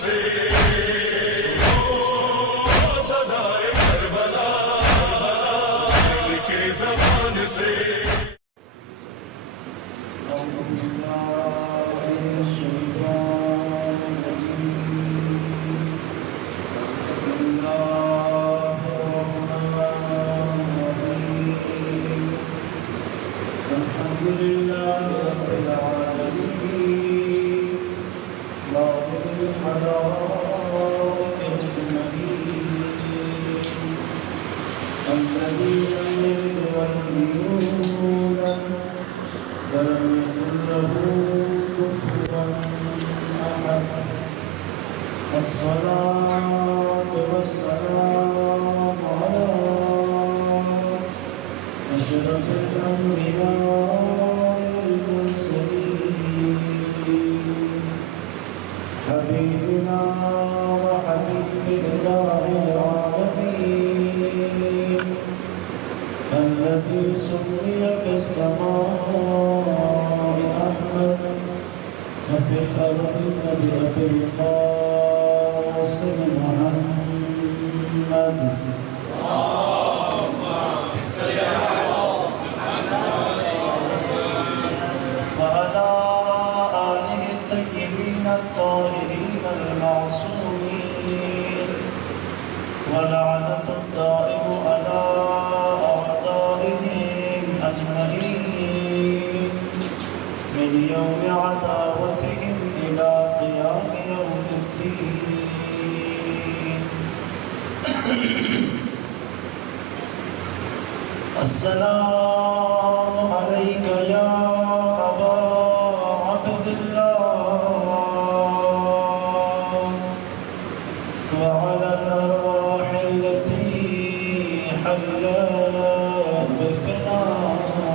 سے صدائے کربلا کے زبان سے الصلاة والسلام على أشرف الأنبياء والمرسلين حبيبنا وحبيب إله العالمين الذي سمي بالسماء أحمد وفي الأرض بأبي القاسم محمد وعلى آله الطيبين الطاهرين المعصومين ولعنة الدائم على أعدائهم أجمعين من يوم عداوتهم إلى قيام يوم الدين. السلام عليك يا أبا عبد الله وعلى الأرواح التي حلت بفنائك.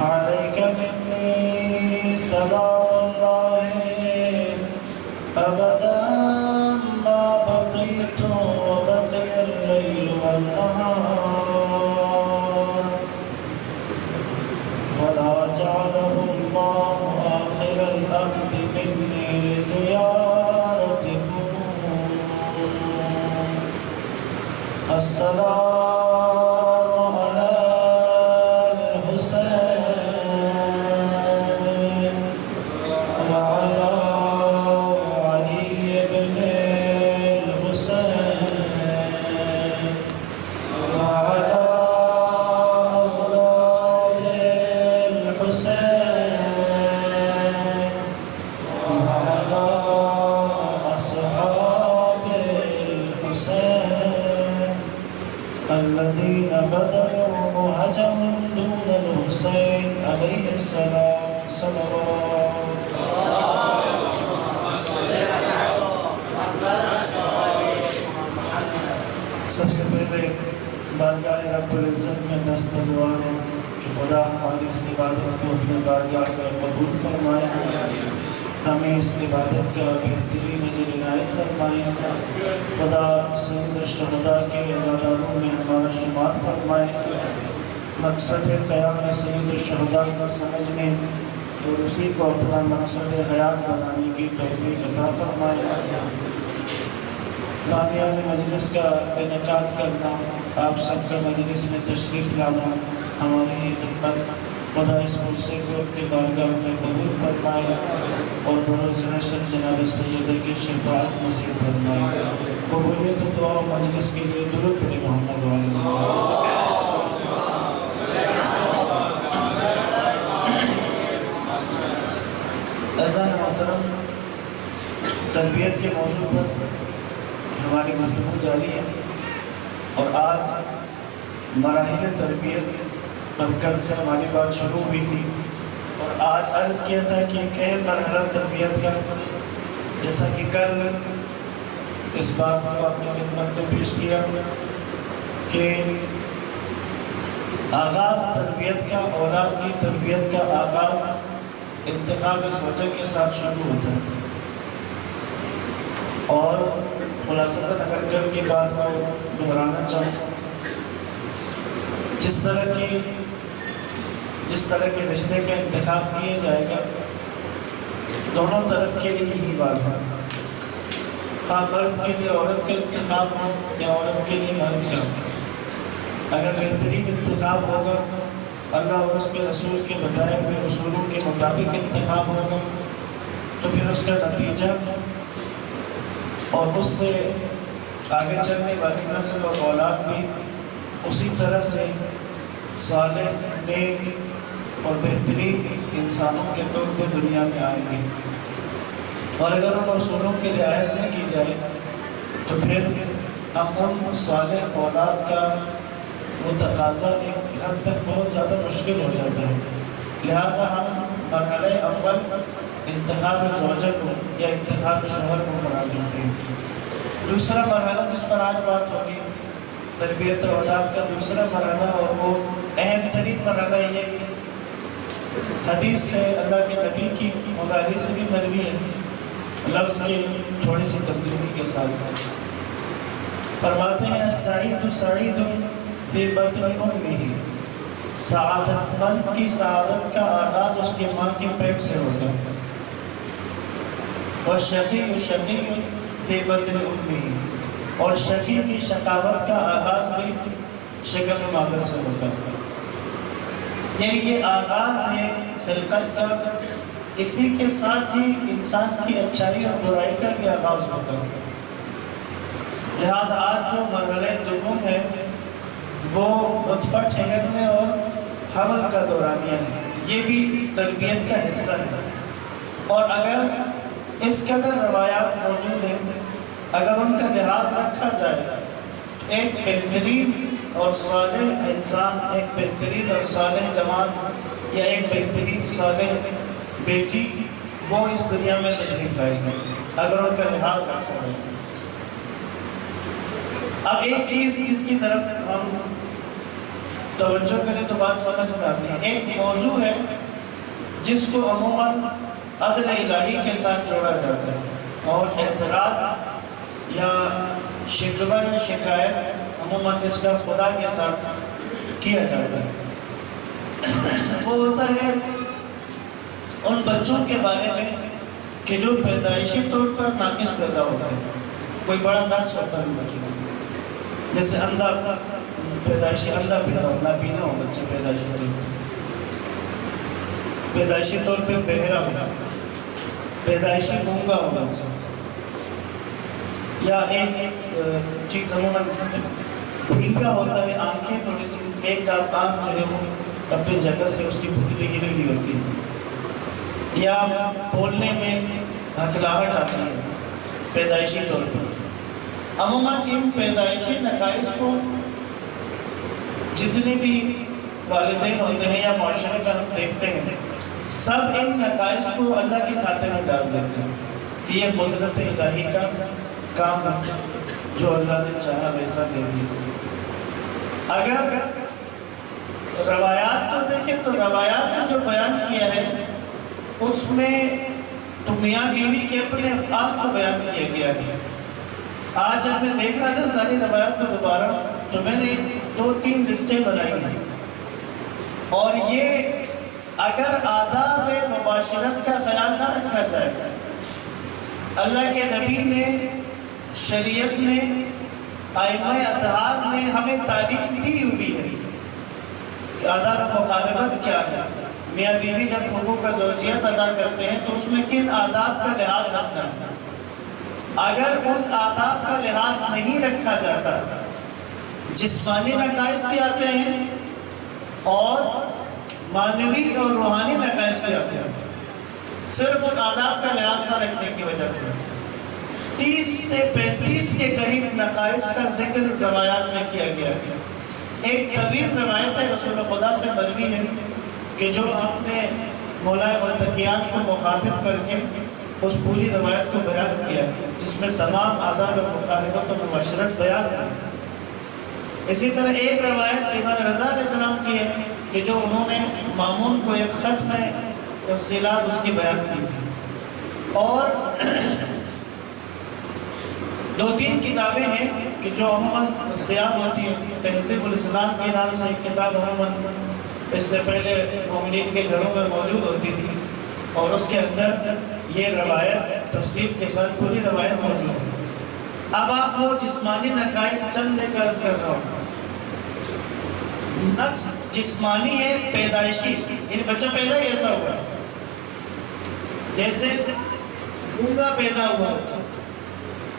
عليك مني سلام الله أبدا ما بقيت وبقي الليل والنهار ولا جعله الله آخر الأخذ مني لزيارتكم. السلام على الحسين وعلى علي بن الحسين وعلى أولاد الحسين وعلى أصحاب الحسين الذين بذلوا مهجهم دون الحسين عليه السلام صلوات. سب سے پہلے بارگاہ رب العزت میں دست دعا ہے کہ خدا ہماری اس عبادت کو اپنے بارگاہ میں قبول فرمائے، ہمیں اس عبادت کا بہترین اجر عنایت فرمائے. خدا سید الشہداء کے عزاداروں میں ہمارا شمار فرمائے. مقصد قیام سید الشہداء کو سمجھنے اور اسی کو اپنا مقصد حیات بنانے کی توفیق عطا فرمائے. بانیان مجلس کا انعقاد کرنا، آپ سب کا مجلس میں تشریف لانا ہماری خدمت خدا اس پرسے کو اپنی بارگاہ میں قبول فرمائے اور بروز حشر جناب سیدہ کی شفاعت نصیب فرمائے. قبولیت دعا و مجلس کے لیے درود پڑھیں محمد علیہ. عزیزان محترم، تربیت کے موضوع پر ہماری گفتگو جاری ہے اور آج مراحل تربیت پر کل سے ہماری بات شروع ہوئی تھی اور آج عرض کیا تھا کہ ایک اہم مرحلہ تربیت کا، جیسا کہ کل اس بات کو اپنی خدمت میں پیش کیا کہ آغاز تربیت کا، اولاد کی تربیت کا آغاز انتخاب زوجہ کے ساتھ شروع ہوتا ہے. اور خلاصتاً اگر کل کی بات کو دہرانا چاہوں، جس طرح کے رشتے کا انتخاب کیا جائے گا دونوں طرف کے لیے یہی بات ہے، ہاں مرد کے لیے عورت کا انتخاب ہو یا عورت کے لیے مرد کا، اگر بہترین انتخاب ہوگا اللہ اور اس کے رسول کے بتائے ہوئے اصولوں کے مطابق انتخاب ہوگا تو پھر اس کا نتیجہ اور اس سے آگے چلنے والی نسل اور اولاد بھی اسی طرح سے صالح، نیک اور بہترین انسانوں کے طور پہ دنیا میں آئیں گے۔ اور اگر ان اصولوں کی رعایت نہ کی جائے تو پھر ہم ان صالح اولاد کا وہ تقاضا ایک حد تک بہت زیادہ مشکل ہو جاتا ہے۔ لہٰذا ہم مرحلہ اول انتخاب زوجہ کو یا انتخاب شوہر کو قرار دیتے ہیں۔ دوسرا مرحلہ جس پر آج بات ہوگی تربیت اولاد کا دوسرا مرحلہ، اور وہ اہم ترین مرحلہ یہ حدیث ہے اللہ کے نبی کی، مغالی سے بھی مروی ہے، لفظ کی تھوڑی سی تبدیلی کے ساتھ فرماتے ہیں السعید سعید فی بطن امہ، سعادت مند کی سعادت کا آغاز اس کی ماں کے پیٹ سے ہوگا، والشقی شقی فی بطن امہ، اور شقی کی شقاوت کا آغاز بھی شکم مادر سے ہوگا۔ یعنی یہ آغاز ہے خلقت کا، اسی کے ساتھ ہی انسان کی اچھائی اور برائی کا بھی آغاز ہوتا ہے۔ لہٰذا آج جو مرحلہ دوم ہے وہ نطفہ ٹھہرنے اور حمل کا دورانیہ ہے، یہ بھی تربیت کا حصہ ہے۔ اور اگر اس قدر روایات موجود ہیں، اگر ان کا لحاظ رکھا جائے، ایک بہترین اور صالح انسان، ایک بہترین اور صالح جوان یا ایک بہترین صالح بیٹی وہ اس دنیا میں تشریف لائے گی اگر ان کا لحاظ رکھا جائے۔ اب ایک چیز جس کی طرف ہم توجہ کریں تو بات سمجھ میں آتی ہے، ایک موضوع ہے جس کو عموماً عدل الہی کے ساتھ جوڑا جاتا ہے، اور اعتراض یا شکوہ یا شکایت عموماً اس کا خدا کے ساتھ کیا جاتا ہے۔ وہ ہوتا ہے ان بچوں کے بارے میں کہ جو پیدائشی طور پر ناقص پیدا ہوتے ہیں، کوئی بڑا نقص ہوتا ہے بچوں کو، جیسے اندھا پیدائشی اندھا پیدا ہو، نابینا ہو بچے پیدائشی طور پہ بہرا ہو، پیدائشی گونگا ہو بچہ، یا ایک چیز عموماً بھینگا ہوتا ہے، آنکھیں تھوڑی سی ایک آنکھ جو ہے وہ اپنی جگہ سے اس کی پتلی ہلی ہوئی ہوتی ہے، یا بولنے میں ہکلاہٹ آتی ہے پیدائشی طور پر۔ عموماً ان پیدائشی نقائص کو جتنے بھی والدین ہوتے ہیں یا معاشرے میں ہم دیکھتے ہیں، سب ان نقائص کو اللہ کے کھاتے میں ڈال دیتے ہیں کہ یہ قدرت الہی کا کام ہے، جو اللہ نے چاہا ویسا دے دیا۔ اگر روایات کو دیکھیں تو روایات نے جو بیان کیا ہے اس میں تو میاں بیوی کے اپنے افعال کو بیان کیا گیا ہے۔ آج جب میں دیکھ رہا تھا ساری روایات کو دوبارہ تو میں نے 2-3 لسٹیں بنائی ہیں، اور یہ اگر آداب مباشرت کا خیال نہ رکھا جائے، اللہ کے نبی نے، شریعت نے، ائمہ اطہار نے ہمیں تعلیم دی ہوئی ہے کہ آداب مقاربت کیا ہے، میاں بیوی جب حقوق زوجیت ادا کرتے ہیں تو اس میں کن آداب کا لحاظ رکھنا ہے۔ اگر ان آداب کا لحاظ نہیں رکھا جاتا، جسمانی نقائص بھی آتے ہیں اور معنوی اور روحانی نقائص بھی آتے ہیں، صرف ان آداب کا لحاظ نہ رکھنے کی وجہ سے 30 سے 35 کے قریب نقائص کا ذکر روایات میں کیا گیا ہے۔ ایک طویل روایت ہے رسول خدا سے مروی ہے کہ جو آپ نے مولا متقیان کو مخاطب کر کے اس پوری روایت کو بیان کیا ہے، جس میں تمام آداب مقاربت و مباشرت بیان ہے۔ اسی طرح ایک روایت امام رضا علیہ السلام کی ہے کہ جو انہوں نے مامون کو ایک خط میں تفصیلات اس کی بیان کی تھی، اور 2-3 کتابیں ہیں کہ جو عموماً دستیاب ہوتی ہیں۔ تہذیب الاسلام کے نام سے ایک کتاب عموماً اس سے پہلے مومنین کے گھروں میں موجود ہوتی تھی، اور اس کے اندر یہ روایت تفصیل کے ساتھ پوری روایت موجود ہے۔ اب آپ وہ جسمانی نقائص چند لے کر عرض کر رہا ہوں۔ نقص جسمانی ہے پیدائشی، یعنی بچہ پیدا ہی ایسا ہوا ہے، جیسے گونگا پیدا ہوا بچہ،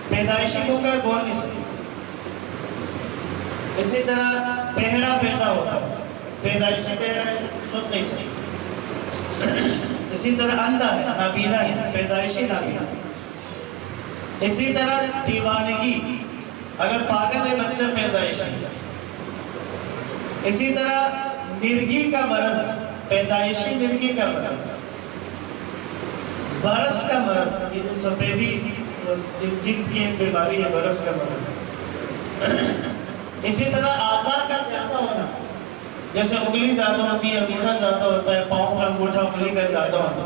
پیدائشی گونگا بول نہیں سکتا۔ اسی طرح بہرا پیدا ہوتا ہے، پیدائشی بہرا ہے، سن نہیں سکتا۔ اسی طرح اندھا ہے، نابینا ہے، پیدائشی نابینا۔ اسی طرح دیوانگی، اگر پاگل ہے بچہ پیدائشی۔ اسی طرح مرگی کا مرض، پیدائشی مرگی کا مرض۔ برس کا مرض، یہ جو سفیدی جلد کی ایک بیماری ہے، برس کا مرض۔ اسی طرح اعضاء کا زیادہ ہونا، جیسے انگلی زیادہ ہوتی ہے، انگوٹھا زیادہ ہوتا ہے، پاؤں کا انگوٹھا انگلی کا زیادہ ہونا۔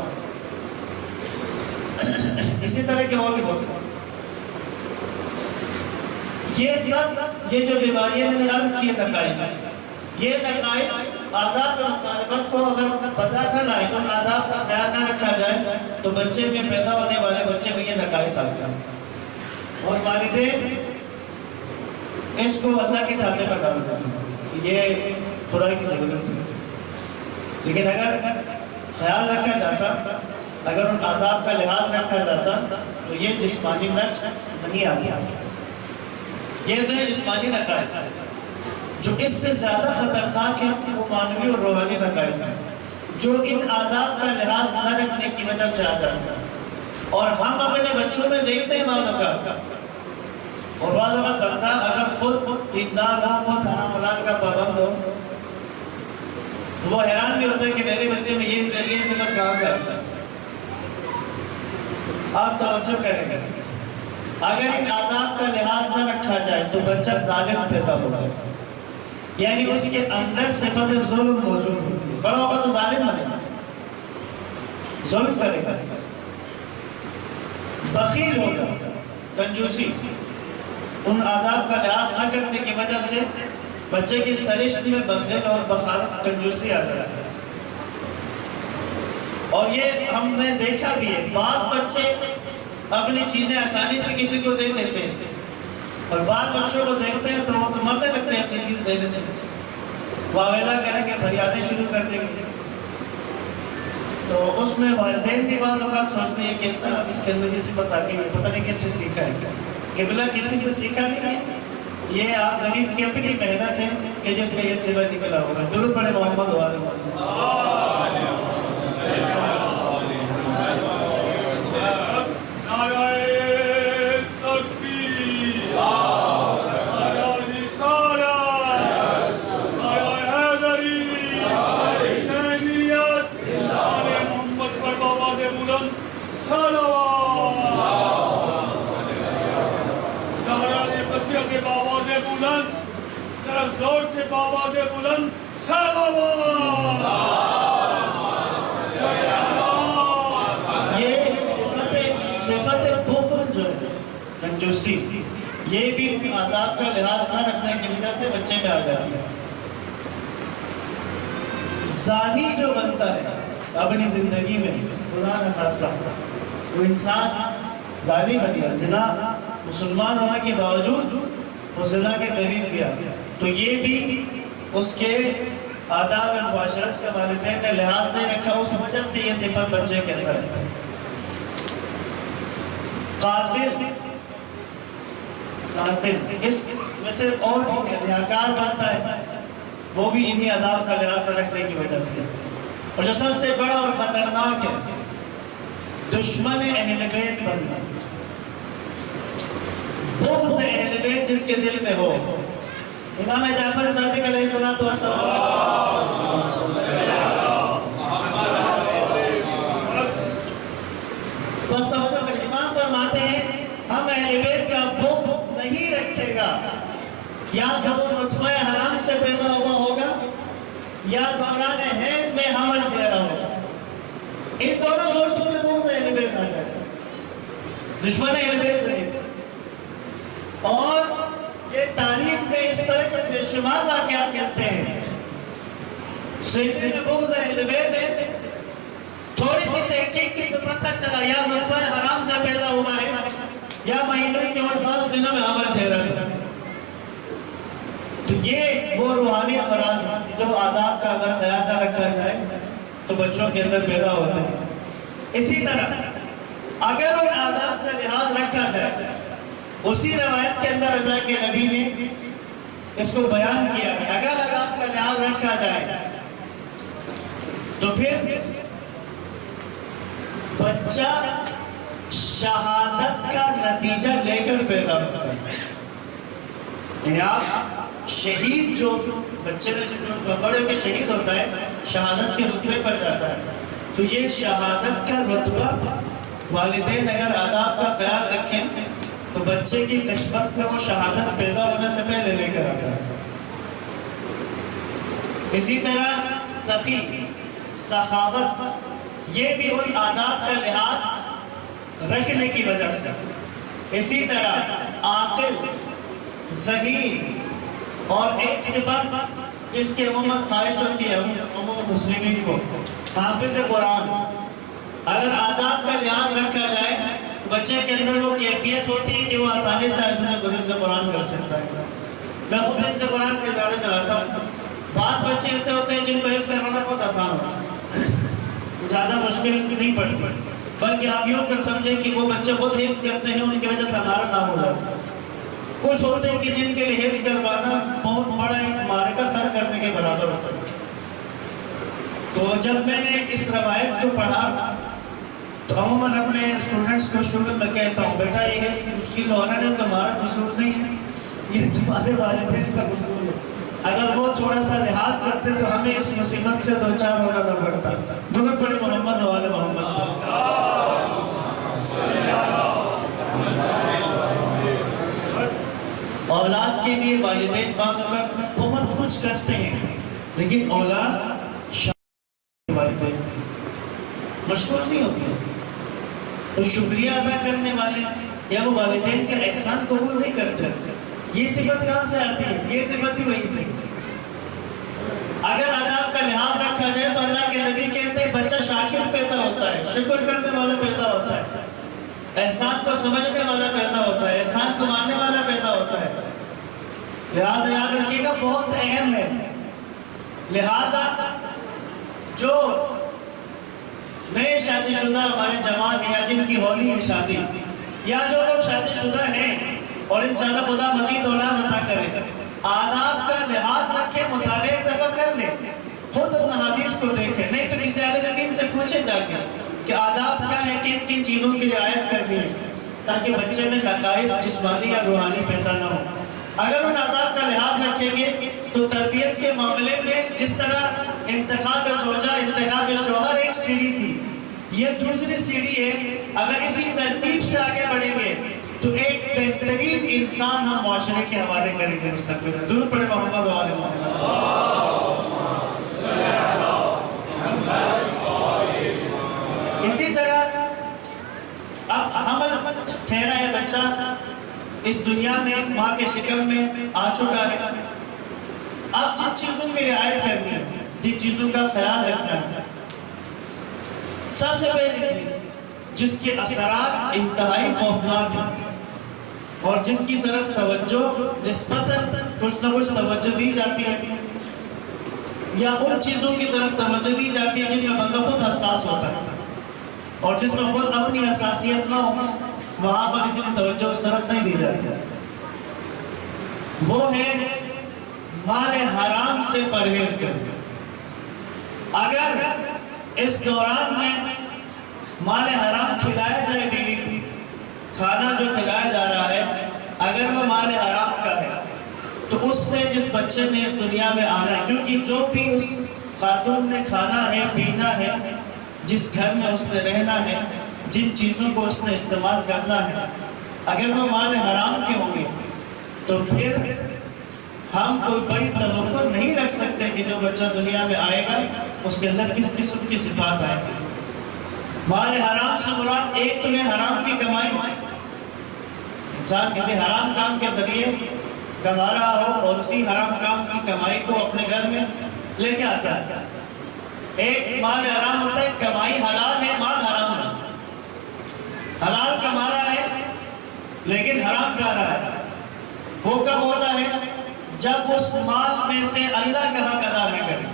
اسی طرح کے اور بھی بہت سارے۔ یہ سب یہ جو بیماریاں میں نے عرض کی نقائص، یہ نقائص آداب اور مطالبت کو اگر پتہ نہ لائے، ان آداب کا خیال نہ رکھا جائے تو بچے میں پیدا ہونے والے بچے میں یہ نقائص آتے ہیں، اور والدین اس کو اللہ کے کھاتے پر ڈال دیتے ہیں، یہ خدا کی ضرورت ہے۔ لیکن اگر خیال رکھا جاتا، اگر ان آداب کا لحاظ رکھا جاتا تو یہ جسمانی نقص نہیں آتا۔ یہ تو ہے جسمانی نقائص، جو اس سے زیادہ خطرناک ہے وہ معنوی اور روحانی نقائص ہیں، جو ان آداب کا لحاظ نہ رکھنے کی وجہ سے آ جاتا ہے۔ اور ہم اپنے بچوں میں دیکھتے ہیں بعض اوقات، اور بعض اوقات بندہ اگر خود دیندار ہو، خود حرام حلال کا پابند ہو، وہ حیران بھی ہوتا ہے کہ میرے بچے میں یہ صفت کہاں سے آتا ہے۔ آپ توجہ کریں، اگر ان آداب کا لحاظ نہ رکھا جائے تو بچہ ظالم پیدا ہوتا ہے، یعنی اس کے اندر صفت ظلم موجود ہوتی ہے۔ بڑا ہوگا تو ظالم بنے گا، ظلم کرے گا، بخیل ہوگا، کنجوسی۔ ان آداب کا لحاظ نہ کرنے کی وجہ سے بچے کی سرشت میں بخیل اور بخارت کنجوسی آ جاتی ہے۔ اور یہ ہم نے دیکھا بھی ہے، بعض بچے اپنی چیزیں آسانی سے کسی کو دے دیتے ہیں، اور بعض بچوں کو دیکھتے ہیں تو وہ تو مرتے لگتے ہیں اپنی چیز دینے سے، واویلا کریں گے، فریادیں شروع کر دیں گے۔ تو اس میں والدین بھی بعض اوقات سوچتے ہیں کہ اب اس کے اندر یہ صفت آ گئی ہے، پتہ نہیں کس سے سیکھا ہے، قبلہ کسی سے سیکھا نہیں ہے، یہ آپ غریب کی اپنی محنت ہے کہ جس میں یہ صفت نکلا ہوگا۔ درود پڑھے محمد وآلہ محمد۔ زور سے بابا بلند یہ صفت بخل جو ہے، کنجوسی، یہ بھی آداب کا لحاظ نہ رکھنے کی وجہ سے بچے میں آ جاتی ہے۔ زانی جو بنتا ہے اپنی زندگی میں، خدا نہ خواستہ وہ انسان زانی بن گیا، زنا، مسلمان ہونے کے باوجود وہ زنا کے قریب گیا، تو یہ بھی اس کے آداب و معاشرت کا والدین نے لحاظ نہیں رکھا، اس وجہ سے یہ صفت بچے کے اندر ہے۔ قاتل، اس ویسے اور بھی ریاکار بنتا ہے، وہ بھی انہی آداب کا لحاظ نہ رکھنے کی وجہ سے۔ اور جو سب سے بڑا اور خطرناک ہے، دشمن اہل بیت بننا، بغض اہل بیت جس کے دل میں ہو۔ امام جعفر صادق علیہ السلام امام فرماتے ہیں ہم اہل بیت کا بغض نہیں رکھے گا، یا تو وہ نطفہ حرام سے پیدا ہوا ہوگا یا دوران حیض میں حمل کیا رہا ہوگا، ان دونوں صورتوں میں بغض اہل بیت آ جائے گا، دشمن اہل بیت نہیں۔ اور یہ تاریخ میں اس طرح کے بے شمار واقعات ملتے ہیں، سیدھے میں بغض اہل بیت ہے، تھوڑے تھوڑی سی تحقیق کی تو پتہ چلا یا نطفہ حرام سے پیدا ہوا ہے یا مہینوں کے اور خاص دنوں میں حمل ٹھہرا ہے. تو یہ وہ روحانی امراض ہیں جو آداب کا اگر خیال نہ رکھا جائے تو بچوں کے اندر پیدا ہوتے ہیں. اسی طرح اگر ان آداب کا لحاظ رکھا جائے، اسی روایت کے اندر اللہ کے نبی نے اس کو بیان کیا ہے، اگر آداب کا لحاظ رکھا جائے تو پھر بچہ شہادت کا نتیجہ لے کر پیدا ہوتا ہے. یعنی آپ شہید جو بچے نے جو بڑے ہو کے شہید ہوتا ہے شہادت کے رتبے پر جاتا ہے، تو یہ شہادت کا رتبہ والدین اگر آداب کا خیال رکھیں تو بچے کی قسمت میں وہ شہادت پیدا ہونے سے پہلے لے کر آتا ہے. اسی طرح سخی، سخاوت، یہ بھی ان آداب کا لحاظ رکھنے کی وجہ سے. اسی طرح عاقل، ذہین، اور ایک صفت جس کی عموماً خواہش ہوتی ہے عموماً مسلمین کو، حافظ قرآن. اگر آداب کا لحاظ رکھا جائے بچے کے اندر وہ کیفیت ہوتی ہے کہ وہ آسانی سے حفظ قرآن کر سکتا ہے. میں خود حفظ قرآن کے ادارے چلاتا ہوں. بعض بچے ایسے ہوتے ہیں جن کو حفظ کروانا بہت آسان ہوتا ہے، زیادہ مشکل نہیں پڑتی، بلکہ آپ یوں کر سمجھیں کہ وہ بچے خود حفظ کرتے ہیں، ان کی وجہ سے ہمارا نام ہو جاتا ہے. کچھ ہوتے ہیں کہ جن کے لیے حفظ کروانا بہت بڑا ایک معرکہ سر کرنے کے برابر ہوتا ہے. تو جب میں نے اس روایت کو پڑھا تو عموماً اپنے اسٹوڈنٹس کو شروع میں کہتا ہوں، بیٹا یہ حفظ مشکل ہونا نہیں تمہارا قصور نہیں ہے، یہ تمہارے والدین کا قصور ہے. اگر وہ تھوڑا سا لحاظ کرتے تو ہمیں اس مصیبت سے دو چار ہونا نہ پڑتا. دونوں بڑے محمد والے محمد. اولاد کے لیے والدین بعض اوقات بہت کچھ کرتے ہیں، لیکن اولاد والدین مشکور نہیں ہوتی. وہ شکریہ ادا کرنے والے یا وہ والدین کا احسان قبول نہیں کرتے. یہ صفت کہاں سے آتی ہے؟ یہ صفت بھی وہی سے. اگر آداب کا لحاظ رکھا جائے تو اللہ کے نبی کہتے ہیں بچہ شاکر پیدا ہوتا ہے، شکر کرنے والا پیدا ہوتا ہے، احسان کو سمجھنے والا پیدا ہوتا ہے، احسان کو ماننے والا پیدا ہوتا ہے. لہٰذا یاد رکھیے گا بہت اہم ہے. لہٰذا جو نئے شادی شدہ ہمارے جوان یا جن کی ہولی ہے شادی، یا جو لوگ شادی شدہ ہیں اور انشاءاللہ خدا مزید اولاد عطا کرے، آداب کا لحاظ رکھے، مطالعہ ایک دفعہ کر لیں، خود ان حدیث کو دیکھیں، نہیں تو کسی عالم دین سے پوچھیں جا کے کہ آداب کیا ہے، کن کن چیزوں کی رعایت کرنی ہے، تاکہ بچے میں نقائص جسمانی یا روحانی پیدا نہ ہو. اگر ان آداب کا لحاظ رکھیں گے تو تربیت کے معاملے میں جس طرح انتخاب زوجہ، انتخاب شوہر ایک سیڑھی تھی، یہ دوسری سیڑھی ہے. اگر اسی ترتیب سے آگے بڑھیں گے تو ایک بہترین انسان ہم معاشرے کے حوالے کریں گے مستقبل میں. درود پڑھیں محمد و آل محمد. اسی طرح اب حمل ٹھہرا ہے بچہ اس دنیا میں ماں کے شکل میں آ چکا ہے. اب جن چیزوں کی رعایت کرنی ہے، جن چیزوں کا خیال رکھنا ہے، سب سے پہلی چیز جس کے اثرات انتہائی خوفناک ہیں اور جس کی طرف توجہ نسبتاً کچھ نہ کچھ توجہ دی جاتی ہے، یا ان چیزوں کی طرف توجہ دی جاتی ہے جن میں بندہ خود حساس ہوتا ہے اور جس میں خود اپنی حساسیت نہ ہو، وہاں پر اتنی توجہ اس طرف نہیں دی جاتی. وہ ہے مال حرام سے پرہیز کرنا. اگر اس دوران میں مال حرام کھلایا جائے گی، کھانا جو کھلایا جا رہا ہے اگر وہ مال حرام کا ہے تو اس سے جس بچے نے اس دنیا میں آنا ہے، کیونکہ جو بھی اس خاتون نے کھانا ہے، پینا ہے، جس گھر میں اس نے رہنا ہے، جن چیزوں کو اس نے استعمال کرنا ہے، اگر وہ مال حرام کے ہوں گے تو پھر ہم کوئی بڑی توقع نہیں رکھ سکتے کہ جو بچہ دنیا میں آئے گا اس کے اندر کس قسم کی صفات آئے گی. مال حرام سے مراد ایک تو ہے حرام کی کمائی، انسان کسی حرام کام کے ذریعے کما رہا ہو اور اسی حرام کام کی کمائی کو اپنے گھر میں لے کے آتا ہے. ایک مال حرام ہوتا ہے کمائی حلال ہے حرام کھا رہا ہے وہ کب ہوتا ہے؟ جب اس مال میں سے اللہ کا حق ادا نہ کرے.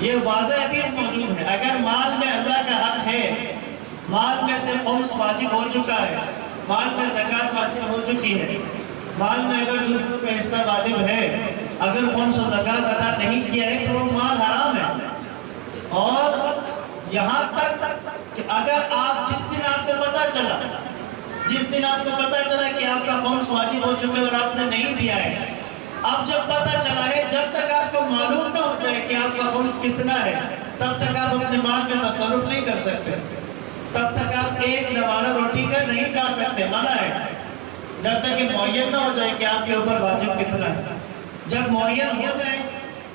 یہ واضح حدیث موجود ہے. اگر مال میں اللہ کا حق ہے، مال میں سے خمس واجب ہو چکا ہے، مال میں زکوٰۃ واجب ہو چکی ہے، مال میں اگر دوسروں کا حصہ واجب ہے، اگر خمس و زکوٰۃ ادا نہیں کیا ہے تو وہ مال حرام ہے. اور یہاں تک کہ اگر آپ جس دن آپ کو پتہ چلا کہ آپ کا خمس واجب ہو چکے اور آپ نے نہیں دیا ہے، اب جب پتہ چلا ہے، جب تک آپ کو معلوم نہ ہو جائے کہ آپ کا خمس کتنا ہے، تب تک آپ اپنے مال میں تصرف نہیں کر سکتے. تب تک آپ ایک نوالہ روٹی کا نہیں کھا سکتے، منع ہے. جب تک کہ معین نہ ہو جائے کہ آپ کے اوپر واجب کتنا ہے. جب معین ہو جائے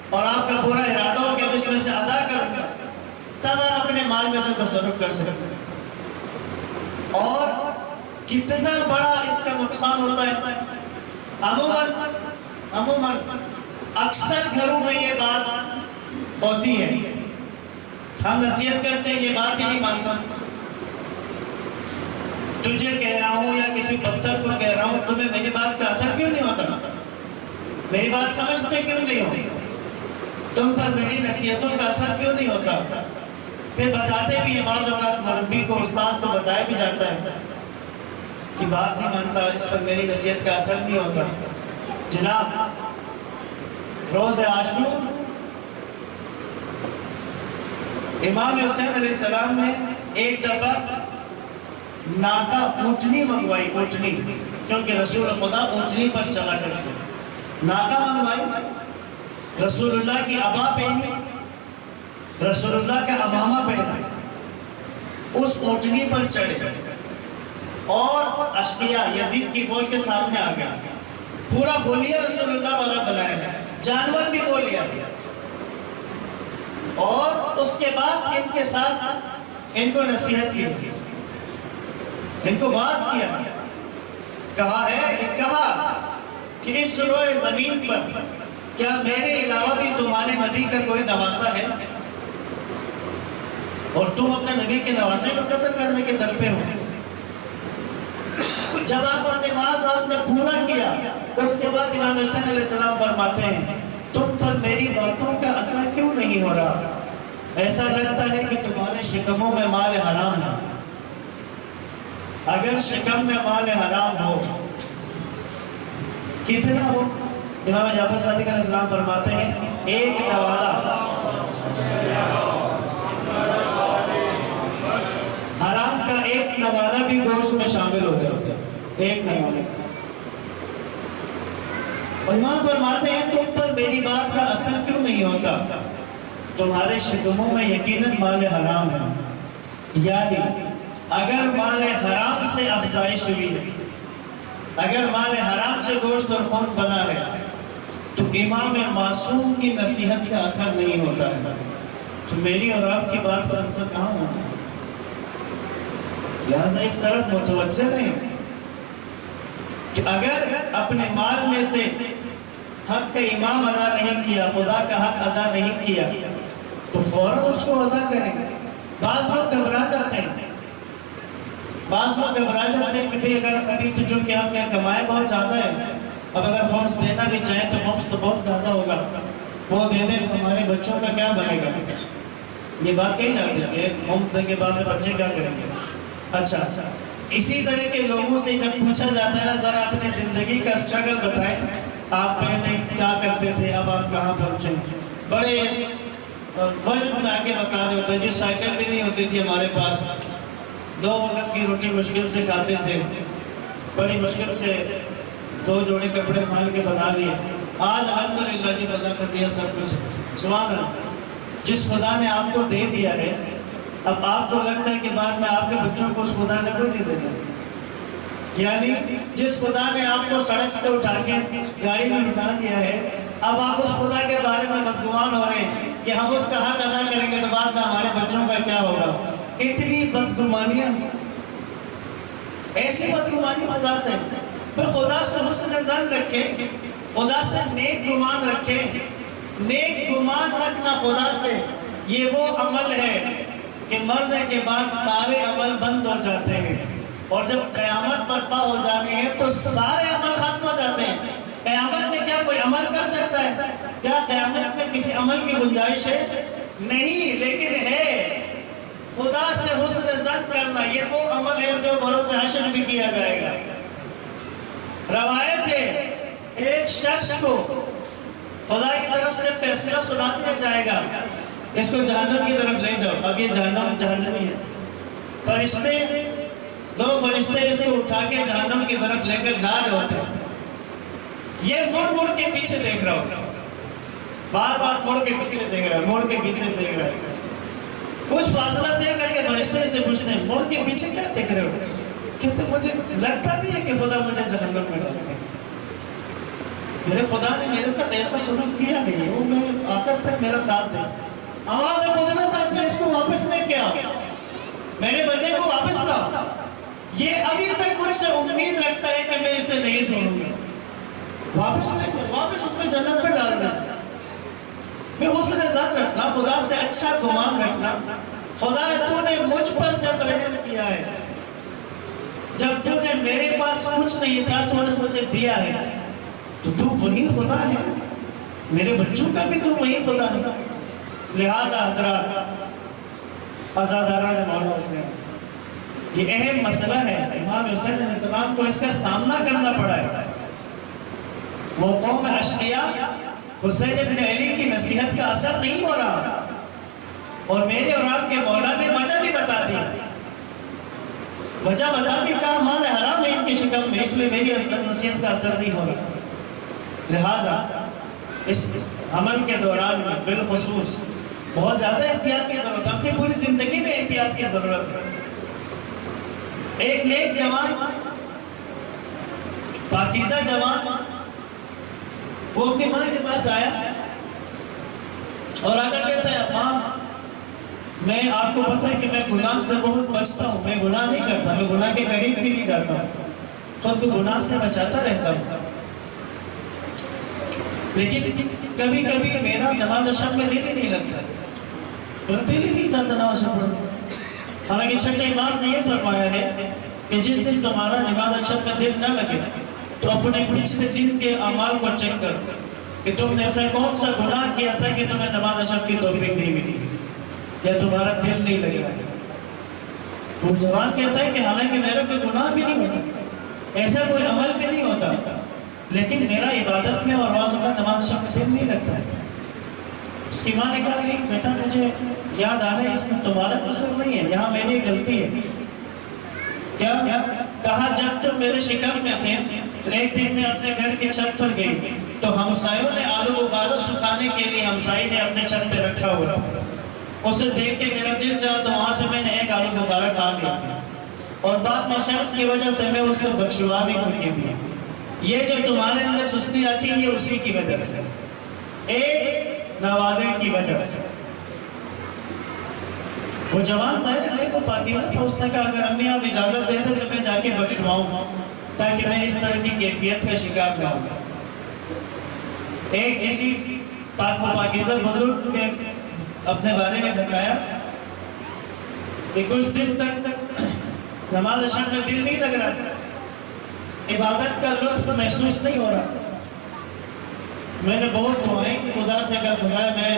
اور آپ کا پورا ارادہ ہو کہ اس میں سے ادا کروں گا، تب آپ اپنے مال میں سے تصرف کر سکتے ہیں. اور کتنا بڑا اس کا نقصان ہوتا ہے. عموماً اکثر گھروں میں یہ بات ہوتی ہے، ہم نصیحت کرتے ہیں، یہ بات ہی نہیں مانتا. تجھے کہہ رہا ہوں یا کسی بچر کو کہہ رہا ہوں، تمہیں میری بات کا اثر کیوں نہیں ہوتا؟ میری بات سمجھتے کیوں نہیں ہو؟ تم پر میری نصیحتوں کا اثر کیوں نہیں ہوتا؟ پھر بتاتے بھی ہیں، بعض اوقات مربی کو، استاد کو بتایا بھی جاتا ہے کہ بات نہیں مانتا، اس پر میری نصیحت کا اثر نہیں ہوتا. جناب، روز عاشور امام حسین علیہ السلام نے ایک دفعہ ناکا اونٹنی منگوائی، اونٹنی، کیونکہ رسول خدا اونٹنی پر چلا کرتے. ناکا منگوائی، رسول اللہ کی عبا پہنی، رسول اللہ کا امامہ پہنا، اس اونٹنی پر چڑھے اور اشقیاء یزید کی فوج کے سامنے آ گیا. پورا بولیہ رسول اللہ والا بنایا ہے، جانور بھی بولیا. اور اس کے بعد ان کے ساتھ ان کو نصیحت کی، ان کو واعظ کیا. کہا کہ اس روئے زمین پر کیا میرے علاوہ بھی تمہارے نبی کا کوئی نواسا ہے؟ اور تم اپنے نبی کے نواسے کو قتل کرنے کے در پہ ہو. جب آپ نے واعظ آپ نے پورا کیا، اس کے بعد امام حسین علیہ السلام فرماتے ہیں، تم پر میری باتوں کا اثر کیوں نہیں ہو رہا؟ ایسا لگتا ہے کہ تمہارے شکموں میں مال حرام ہے. اگر شکم میں مال حرام ہو، کتنا ہو؟ امام جعفر صادق علیہ السلام فرماتے ہیں، ایک نوالہ حرام کا، ایک نوالہ بھی گوشت میں شامل ہو جاتا ہے، ایک نوالہ. اور امام فرماتے ہیں، تم پر میری بات کا اثر کیوں نہیں ہوتا؟ تمہارے شکموں میں یقیناً مال حرام ہے. یعنی اگر مال حرام سے افزائش ہوئی ہے، اگر مال حرام سے گوشت اور خون بنا ہے، تو امام معصوم کی نصیحت کا اثر نہیں ہوتا ہے. تو میری اور آپ کی بات پر اثر کہاں ہوتا ہے؟ لہذا اس طرف متوجہ نہیں کہ اگر اپنے مال میں سے حق کا امام ادا نہیں کیا، خدا کا حق ادا نہیں کیا، تو فوراً اس کو ادا کریں. بعض لوگ گھبرا جاتے ہیں، کہ اگر ابھی تو چونکہ ہم نے کمائے بہت زیادہ ہے، اب اگر خمس دینا بھی چاہیں تو خمس تو بہت زیادہ ہوگا، وہ دے دیں تو ہمارے بچوں کا کیا بنے گا. یہ بات کہی جاتی ہے کہ خمس دیں کے بعد میں بچے کیا کریں گے. اچھا، اسی طرح کے لوگوں سے جب پوچھا جاتا ہے نا، ذرا اپنی زندگی کا سٹرگل بتائیں، آپ پہلے کیا کرتے تھے، اب آپ کہاں پہنچے. بڑے وجد میں آگے بتا رہے ہوتے ہیں، جو سائیکل بھی نہیں ہوتی تھی ہمارے پاس، 2 وقت کی روٹی مشکل سے کھاتے تھے، بڑی مشکل سے 2 جوڑے کپڑے سال کے بنا لیے. آج الحمدللہ جی بدلا کر دیا سب کچھ. سبحان اللہ. جس خدا نے آپ کو دے دیا ہے، اب آپ کو لگتا ہے کہ بعد میں آپ کے بچوں کو اس خدا نے کوئی نہیں دینا. یعنی جس خدا نے آپ کو سڑک سے اٹھا کے گاڑی میں بٹھا دیا ہے، اب آپ اس خدا کے بارے میں بدگمان ہو رہے ہیں کہ ہم اس کا حق ادا کریں گے تو بعد میں ہمارے بچوں کا کیا ہوگا. اتنی بدگمانیاں، ایسی بدگمانی خدا سے. پھر خدا سے حسن ظن رکھے، خدا سے نیک گمان رکھے. نیک گمان رکھنا خدا سے یہ وہ عمل ہے کہ مرنے کے بعد سارے عمل بند ہو جاتے ہیں. اور جب قیامت برپا ہو جانی ہے تو سارے عمل ختم ہو جاتے ہیں. قیامت میں کیا کوئی عمل کر سکتا ہے؟ کیا قیامت میں کسی عمل کی گنجائش ہے؟ نہیں، لیکن ہے خدا سے حسن ظن کرنا. یہ وہ عمل ہے جو بروز حشر بھی کیا جائے گا. روایت ہے ایک شخص کو خدا کی طرف سے فیصلہ سنا دیا جائے گا، اس کو جہنم کی طرف لے جاؤ. اب یہ جہنمی ہے. فرشتے، دو فرشتے اس کو اٹھا کے جہنم کی طرف لے کر جا رہے ہوتے ہیں. یہ مڑ کے پیچھے دیکھ رہا ہوتا، بار بار مڑ کے پیچھے دیکھ رہا ہے، مڑ کے پیچھے دیکھ رہا ہے. کچھ فاصلہ طے کر کے فرشتے سے پوچھتے ہیں مڑ کے پیچھے کیا دیکھ رہے ہو؟ کہتے مجھے لگتا نہیں ہے کہ خدا مجھے جہنم میں ڈالے گا. میرے خدا نے میرے ساتھ ایسا سلوک کیا نہیں، وہ میں آخر تک میرا ساتھ دے. آواز گزرا تک میں اس کو واپس لے کے آؤں، میرے بندے کو واپس لا. یہ ابھی تک مجھ سے امید رکھتا ہے کہ میں اسے نہیں چھوڑوں گا. واپس لے جاؤ، واپس اس کو جنت میں ڈالنا. میں حسن ظن رکھنا، خدا سے اچھا گمان رکھنا. خدا تو نے مجھ پر جب رحم کیا ہے، جب تو نے میرے پاس کچھ نہیں تھا تو نے مجھے دیا ہے، تو وہی خدا ہے. میرے بچوں کا بھی تو وہی خدا ہے. لہذا حضرات، عزاداران مولا حسین، یہ اہم مسئلہ ہے. امام حسین علیہ السلام کو اس کا سامنا کرنا پڑا ہے. وہ قوم اشقیاء حسین ابن علی کی نصیحت کا اثر نہیں ہو رہا، اور میرے اور آپ کے مولا نے وجہ بھی بتا دی. وجہ بتا دی کہا مال حرام ہے ان کی شکم میں، اس لیے میری نصیحت کا اثر نہیں ہو رہا. لہٰذا اس عمل کے دوران میں بالخصوص بہت زیادہ احتیاط کی ضرورت ہے. اپنی پوری زندگی میں احتیاط کی ضرورت ہے. ایک نیک جوان، پاکیزہ جوان، وہ اپنی ماں کے پاس آیا اور آ کر کہتا ہے ماں، میں آپ کو پتہ ہے کہ میں گناہ سے بہت بچتا ہوں، میں گناہ نہیں کرتا، میں گناہ کے قریب بھی نہیں جاتا ہوں، خود کو گناہ سے بچاتا رہتا ہوں، لیکن کبھی کبھی میرا نماز شب میں دل ہی نہیں لگتا، میرا دل ہی نہیں چاہتا نماز شب پڑھنے. حالانکہ چھٹے امام نے یہ فرمایا ہے کہ جس دن تمہارا نماز شب میں دل نہ لگے تو اپنے پچھلے دن کے اعمال کو چیک کر کہ تم نے ایسا کون سا گناہ کیا تھا کہ تمہیں نماز شب کی توفیق نہیں ملی یا تمہارا دل نہیں لگ رہا ہے. وہ جوان کہتا ہے کہ حالانکہ میرا کوئی گناہ بھی نہیں ہوتا، ایسا کوئی عمل بھی نہیں ہوتا، لیکن میرا عبادت میں اور بعض اوقات نماز شب میں دل نہیں لگتا ہے. اس کی ماں نے کہا نہیں بیٹا، مجھے یاد آ رہا ہے اس میں تمہارا قصور نہیں ہے، یہاں میری غلطی ہے. کیا؟ کہا جب تم میرے شکم میں تھے تو ایک دن میں اپنے گھر کی چھت پر گئی تو ہمسایوں نے آلو بخارا سکھانے کے لیے ہمسائی نے اپنے چھت پہ رکھا ہوا تھا. اسے دیکھ کے میرا دل چاہا تو وہاں سے میں نے ایک آلو بخارا کھا لیا، اور بعد میں شرط کی وجہ سے میں اس سے بخشوا نہیں کی تھی. یہ جو تمہارے اندر سستی آتی ہے یہ اسی کی وجہ سے، ایک نوالے کی وجہ سے. وہ جوان ظاہر ہے کو پاکیزہ تھا. اس نے کہا اگر امی آپ اجازت دیتے تو میں جا کے بخشواؤں تاکہ میں اس طرح کی کیفیت کا شکار نہ ہوں. ایک کسی پاک و پاکیزہ بزرگ نے اپنے بارے میں بتایا کہ کچھ دن تک نماز شب میں دل نہیں لگ رہا، عبادت کا لطف محسوس نہیں ہو رہا. میں نے بہت دعائیں کہ خدا سے کہا خدا میں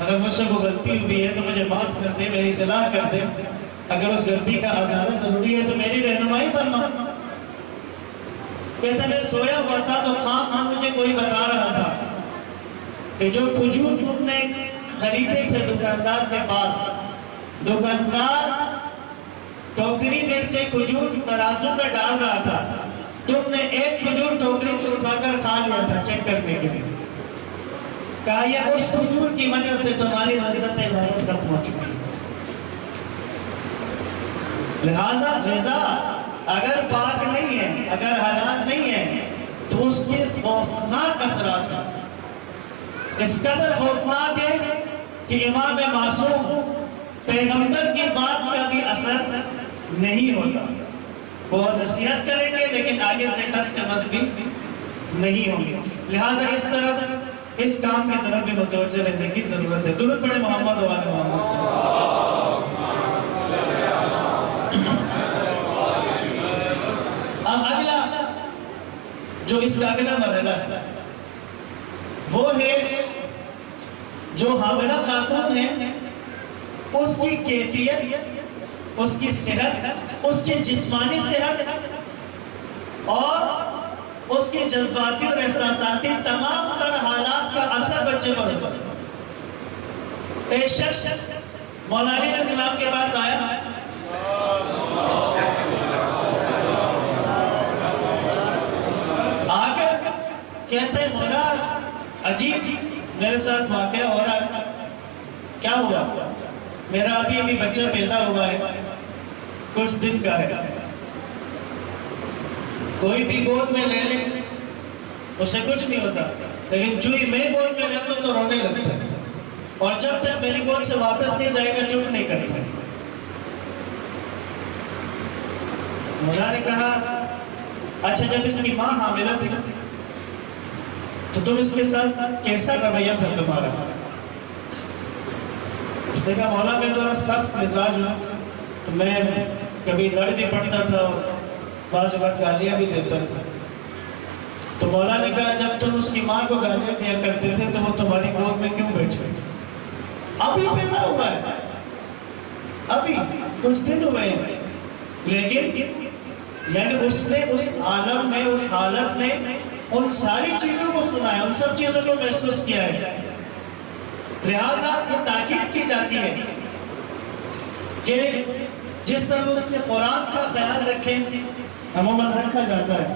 اگر مجھ سے کوئی غلطی ہوئی ہے تو مجھے معاف کر دے، میری صلاح کر دے، اگر اس غلطی کا ازالہ ضروری ہے تو میری رہنمائی فرما. کہتا میں سویا ہوا تھا تو خواب مجھے کوئی بتا رہا تھا کہ جو کھجور تم نے خریدے تھے دکاندار کے پاس، دکاندار ٹوکری میں سے کھجور ترازو میں ڈال رہا تھا، تم نے ایک کھجور ٹوکری سے اٹھا کر کھا لیا تھا چیک کرنے کے لیے. کہا یہ اس کھجور کی وجہ سے تمہاری عزت عبادت ختم ہو چکی ہے. لہذا غذا اگر پاک نہیں ہے، اگر حلال نہیں ہے تو اس کے خوفناک اثرات ہیں. اس قدر خوفناک ہے کہ امام معصوم پیغمبر کی بات کا بھی اثر نہیں ہوتا. وہ نصیحت کریں گے لیکن آگے سے ٹس سے مس بھی نہیں ہوں گے. لہٰذا اس طرف اس کام کی طرف بھی متوجہ رہنے کی ضرورت ہے. درود پڑھیں محمد و آل محمد. جو اس کا اگلا مرحلہ ہے وہ ہے جو حاملہ خاتون ہے اس کی کیفیت، اس کی صحت، اس کی جسمانی صحت اور اس کی جذباتی اور احساساتی تمام تر حالات کا اثر بچے پر ہوتا ہے۔ ایک شخص مولا علی علیہ السلام کے پاس آیا، آ کر کہتے ہیں مولا عجیب میرے ساتھ واقعہ ہو رہا ہے، کیا ہوا؟ میرا ابھی بچہ پیدا ہوا ہے، کچھ دن کا ہے، کوئی بھی گود میں لے لے اسے کچھ نہیں ہوتا، لیکن جو ہی میں گود میں لیتا ہوں تو رونے لگتا ہے، اور جب تک میری گود سے واپس نہیں جائے گا چپ نہیں کرتا۔ مولا نے کہا اچھا جب اس کی ماں حاملہ تھی تو تم اس کے ساتھ کیسا رویہ تھا تمہارا؟ اس نے کہا مولا میں ذرا سخت مزاج ہوں، تو میں کبھی لڑ بھی پڑتا تھا اور بعض اوقات گالیاں بھی دیتا تھا۔ تو مولا نے کہا جب تم اس کی ماں کو گالیاں دیا کرتے تھے تو وہ تمہاری گود میں کیوں بیٹھے تھے؟ ابھی پیدا ہوا ہے، ابھی کچھ دن ہوئے ہیں، لیکن یعنی اس نے اس عالم میں، اس حالت میں ان ساری چیزوں کو سنا ہے، ان سب چیزوں کو محسوس کیا ہے۔ لہٰذا یہ تاکید کی جاتی ہے کہ جس طرح اس کے خوراک کا خیال رکھیں، عموماً رکھا جاتا ہے،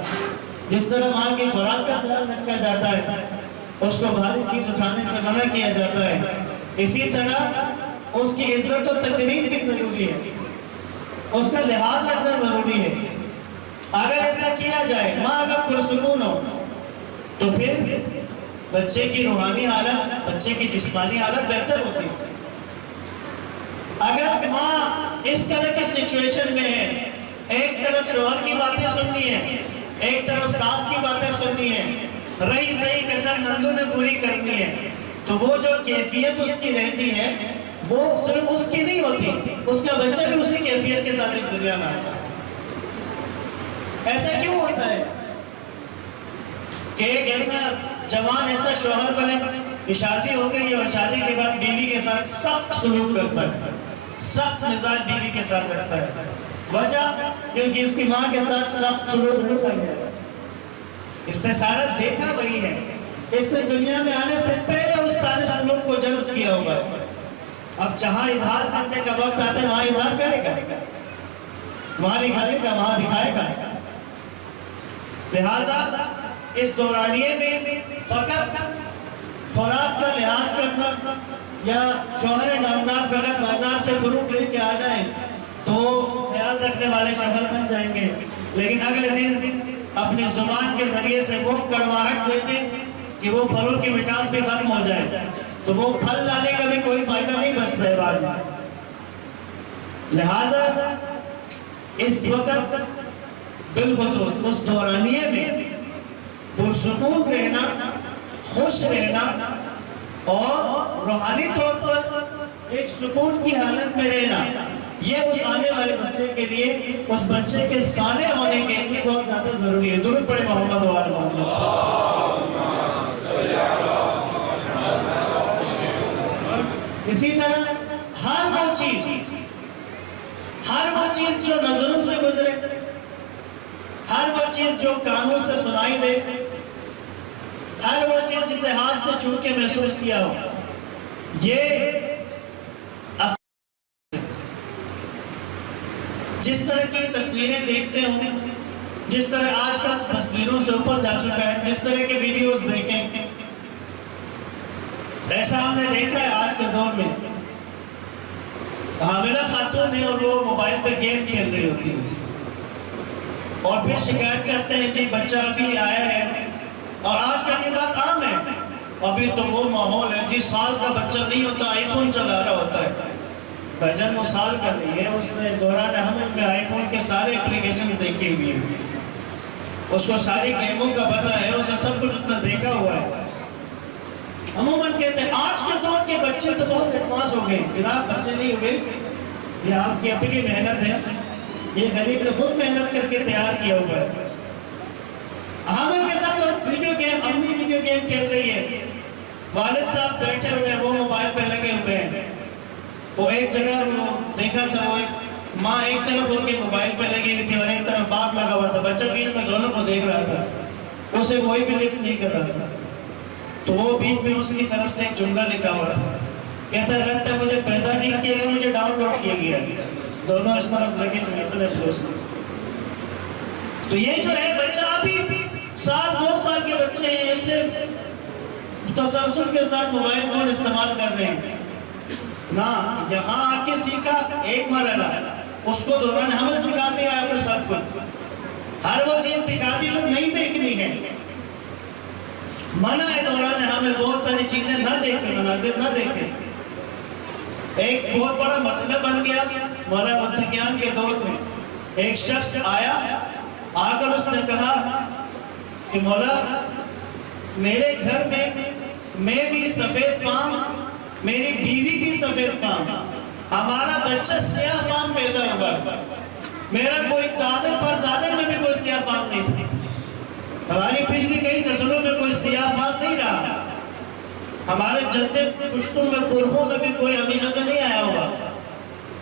جس طرح ماں کی خوراک کا خیال رکھا جاتا ہے، اس کو بھاری چیز اٹھانے سے منع کیا جاتا ہے، اسی طرح اس کی عزت و تکریم بھی ضروری ہے، اس کا لحاظ رکھنا ضروری ہے۔ اگر ایسا کیا جائے، ماں اگر پرسکون ہو تو پھر بچے کی روحانی حالت، بچے کی جسمانی حالت بہتر ہوتی ہے۔ اگر ماں اس طرح کی سچویشن میں ہے، ایک طرف شوہر کی باتیں سننی ہے، ایک طرف ساس کی باتیں سننی ہے، رہی صحیح کسر نندو نے پوری کرنی ہے، تو وہ جو کیفیت اس کی رہتی ہے وہ صرف اس کی نہیں ہوتی، اس کا بچہ بھی اسی کیفیت کے ساتھ اس دنیا میں آتا ہے۔ ایسا کیوں ہوتا ہے کہ ایک ایسا جوان ایسا شوہر بنے کہ شادی ہو گئی اور شادی کے بعد بیوی کے ساتھ سخت سلوک کرتا ہے، سخت مزاج بیوی کے ساتھ رکھتا ہے؟ وجہ کیونکہ اس کی ماں کے ساتھ سخت سلوک ہوتا ہے، اس نے سارا دیکھا وہی ہے، اس نے دنیا میں آنے سے پہلے اس سارے سلوک کو جذب کیا ہوگا۔ اب جہاں اظہار کرنے کا وقت آتا ہے وہاں اظہار کرے گا، وہاں دکھائے گا، وہاں دکھائے گا۔ لہذا اس دورانیے میں فقط خوراک کا لحاظ کرنا یا شوہر نامدار فقط بازار سے فروٹ لے کے آ جائیں تو خیال رکھنے والے شوہر بن جائیں گے، لیکن اگلے دن اپنی زبان کے ذریعے سے وہ کڑواہٹ دے دیں کہ وہ پھلوں کی مٹاس بھی ختم ہو جائے، تو وہ پھل لانے کا بھی کوئی فائدہ نہیں بچتا ہے بعد میں۔ لہذا اس وقت بالخصوص اس دورانیے میں پرسکون رہنا، خوش رہنا اور روحانی طور پر ایک سکون کی حالت میں رہنا، یہ اس آنے والے بچے کے لیے، اس بچے کے صالح ہونے کے لیے بہت زیادہ ضروری ہے۔ درود پڑھے محمد و آل محمد۔ اسی طرح ہر وہ چیز جو نظروں سے گزرے، ہر وہ چیز جو کانوں سے سنائی دے، ہر وہ چیز جسے ہاتھ سے چھو کے محسوس کیا ہو، یہ جس طرح کی تصویریں دیکھتے ہوں، جس طرح آج کل تصویروں سے اوپر جا چکا ہے، جس طرح کے ویڈیوز دیکھیں، ایسا ہم نے دیکھا ہے آج کے دور میں حاملہ خاتون ہے اور وہ موبائل پہ گیم کھیل رہی ہوتی ہے اور پھر شکایت کرتے ہیں جی بچہ ابھی آیا ہے، اور آج کل یہ بات عام ہے، ابھی تو وہ ماحول ہے جی سال کا بچہ نہیں ہوتا آئی فون چلا رہا ہوتا ہے۔ بھجن وہ سال کر رہی ہے، اس نے دوران حمل میں آئی فون کے سارے اپلیکیشن دیکھے ہوئے ہیں، اس کو ساری گیموں کا پتہ ہے، اسے سب کچھ اتنا دیکھا ہوا ہے۔ عموماً کہتے ہیں آج کے دور کے بچے تو بہت ایڈوانس ہو گئے۔ جناب بچے نہیں ہوئے، یہ آپ کی اپنی محنت ہے، یہ غریب نے خود محنت کر کے تیار کیا ہوا ہے۔ حامل کے ساتھ ویڈیو گیم، امی ویڈیو گیم کھیل رہی ہے، والد صاحب بیٹھے ہوئے ہیں، وہ موبائل پہ لگے ہوئے ہیں. وہ ایک جگہ وہ دیکھا تھا، وہ ایک ماں ایک طرف ہو کے موبائل پہ لگی ہوئی تھی اور ایک طرف باپ لگا ہوا تھا. بچہ بیچ میں دونوں کو دیکھ رہا تھا، اسے کوئی بھی لفٹ نہیں کر رہا تھا. تو وہ بیچ میں اس کی طرف سے ایک جملہ لکھا ہوا تھا، کہتا ہے لگتا ہے مجھے پیدا نہیں کیا گیا، مجھے ڈاؤن لوڈ کیا گیا. دونوں اس طرف لگے ہوئے اپنے پلوس میں. تو یہ جو ہے بچہ ابھی 2 سال کے بچے ہیں، صرف تسلسل کے ساتھ موبائل فون استعمال کر رہے ہیں. نہ یہاں آ کے سیکھا ایک مرحلہ، اس کو دوران حمل سکھا دیا آپ نے سب کو. ہر وہ چیز دکھا دی جو نہیں دیکھنی ہے. منع ہے دوران حمل بہت ساری چیزیں نہ دیکھیں، مناظر نہ دیکھیں. ایک بہت بڑا مسئلہ بن گیا مولا متقیان کے دور میں. ایک شخص آیا، آ کر اس نے کہا کہ مولا میرے گھر میں بھی سفید فام، میری بیوی بھی سفید فام، ہمارا بچہ سیاہ فام پیدا ہوا. میرا کوئی دادے پر دادے میں بھی کوئی سیاہ فام نہیں تھا. ہماری پچھلی کئی نسلوں میں کوئی سیاہ فام نہیں رہا. ہمارے جدے پشتوں میں پرخوں میں بھی کوئی ہمیشہ سے نہیں آیا ہوگا.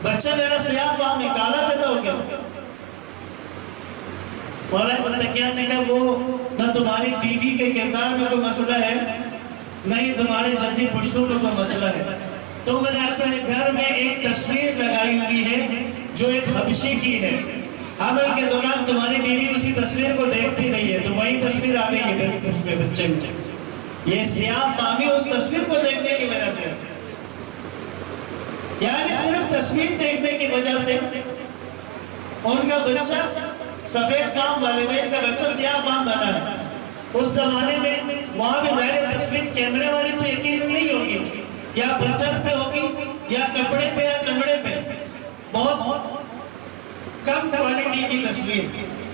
بچہ میرا سیاہ فام میں کالا پیدا ہو گیا. مولانا متقیان نے کہا وہ نہ تمہاری بیوی کے کردار میں کوئی مسئلہ ہے، نہ ہی تمہارے جدی پشتوں میں کوئی مسئلہ ہے. تو میں نے اپنے گھر میں ایک تصویر لگائی ہوئی ہے جو ایک حبشی کی ہے. حمل کے دوران تمہاری بیوی اسی تصویر کو دیکھتی رہی ہے، تو وہی تصویر آ گئی ہے اس میں بچے میں. یہ سیاہ فامی اس تصویر کو دیکھنے کی وجہ سے، یعنی صرف تصویر دیکھنے کی وجہ سے ان کا بچہ سفید فام، والدین کا بچہ سیاہ فام بنا ہے. اس زمانے میں وہاں بھی ظاہر تصویر کیمرے والی تو یقین نہیں ہوگی، یا پتھر پہ ہوگی یا کپڑے پہ یا چمڑے پہ، بہت کم کوالٹی کی تصویر.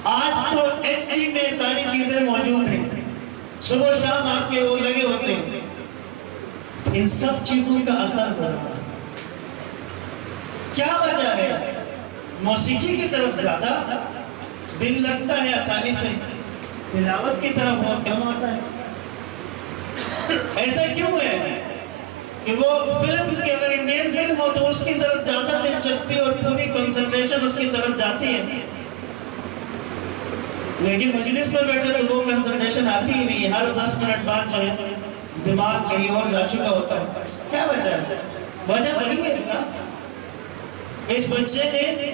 آج تو ایچ ڈی میں ساری چیزیں موجود ہیں، صبح و شام آپ کے وہ لگے ہوتے ہیں. ان سب چیزوں کا اثر ہو رہا ہے. کیا وجہ ہے؟ موسیقی کی طرف زیادہ دل لگتا ہے آسانی سے، تلاوت کی طرف بہت کم آتا ہے. ایسا کیوں ہے کہ وہ فلم کے اگر انڈین فلم ہو تو اس کی طرف زیادہ دلچسپی اور پوری کنسنٹریشن اس کی طرف جاتی ہے، لیکن مجلس میں بیٹھے تو وہ کنسنٹریشن آتی ہی نہیں. ہر 10 منٹ بعد جو ہے دماغ کہیں اور جا چکا ہوتا ہے. کیا وجہ ہے؟ وجہ وہی ہے نا، اس بچے نے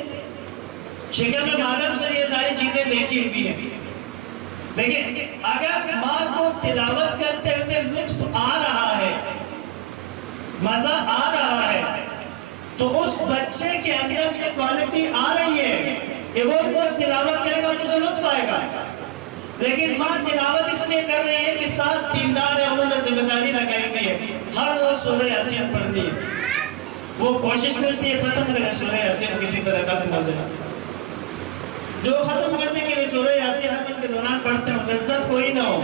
شکل میں مادر سے یہ ساری چیزیں دیکھی ہوئی ہیں. دیکھیں اگر ماں کو تلاوت کرتے ہوئے لطف آ رہا ہے، مزہ آ رہا ہے، تو اس بچے کے اندر یہ کوالٹی آ رہی ہے کہ وہ تلاوت کرے گا تو اسے لطف آئے گا. لیکن ماں تلاوت اس لیے کر رہی ہے کہ ساس دیندار ہے، انہوں نے ذمہ داری لگائی ہوئی ہے، ہر روز سورہ یاسین پڑھتی ہے. وہ کوشش کرتی ہے ختم کرے سورہ یاسین، کسی طرح ختم ہو جائے. جو ختم کرنے کے لیے سورہ یاسین حمل کے دوران پڑھتے ہیں لذت کوئی نہ ہو،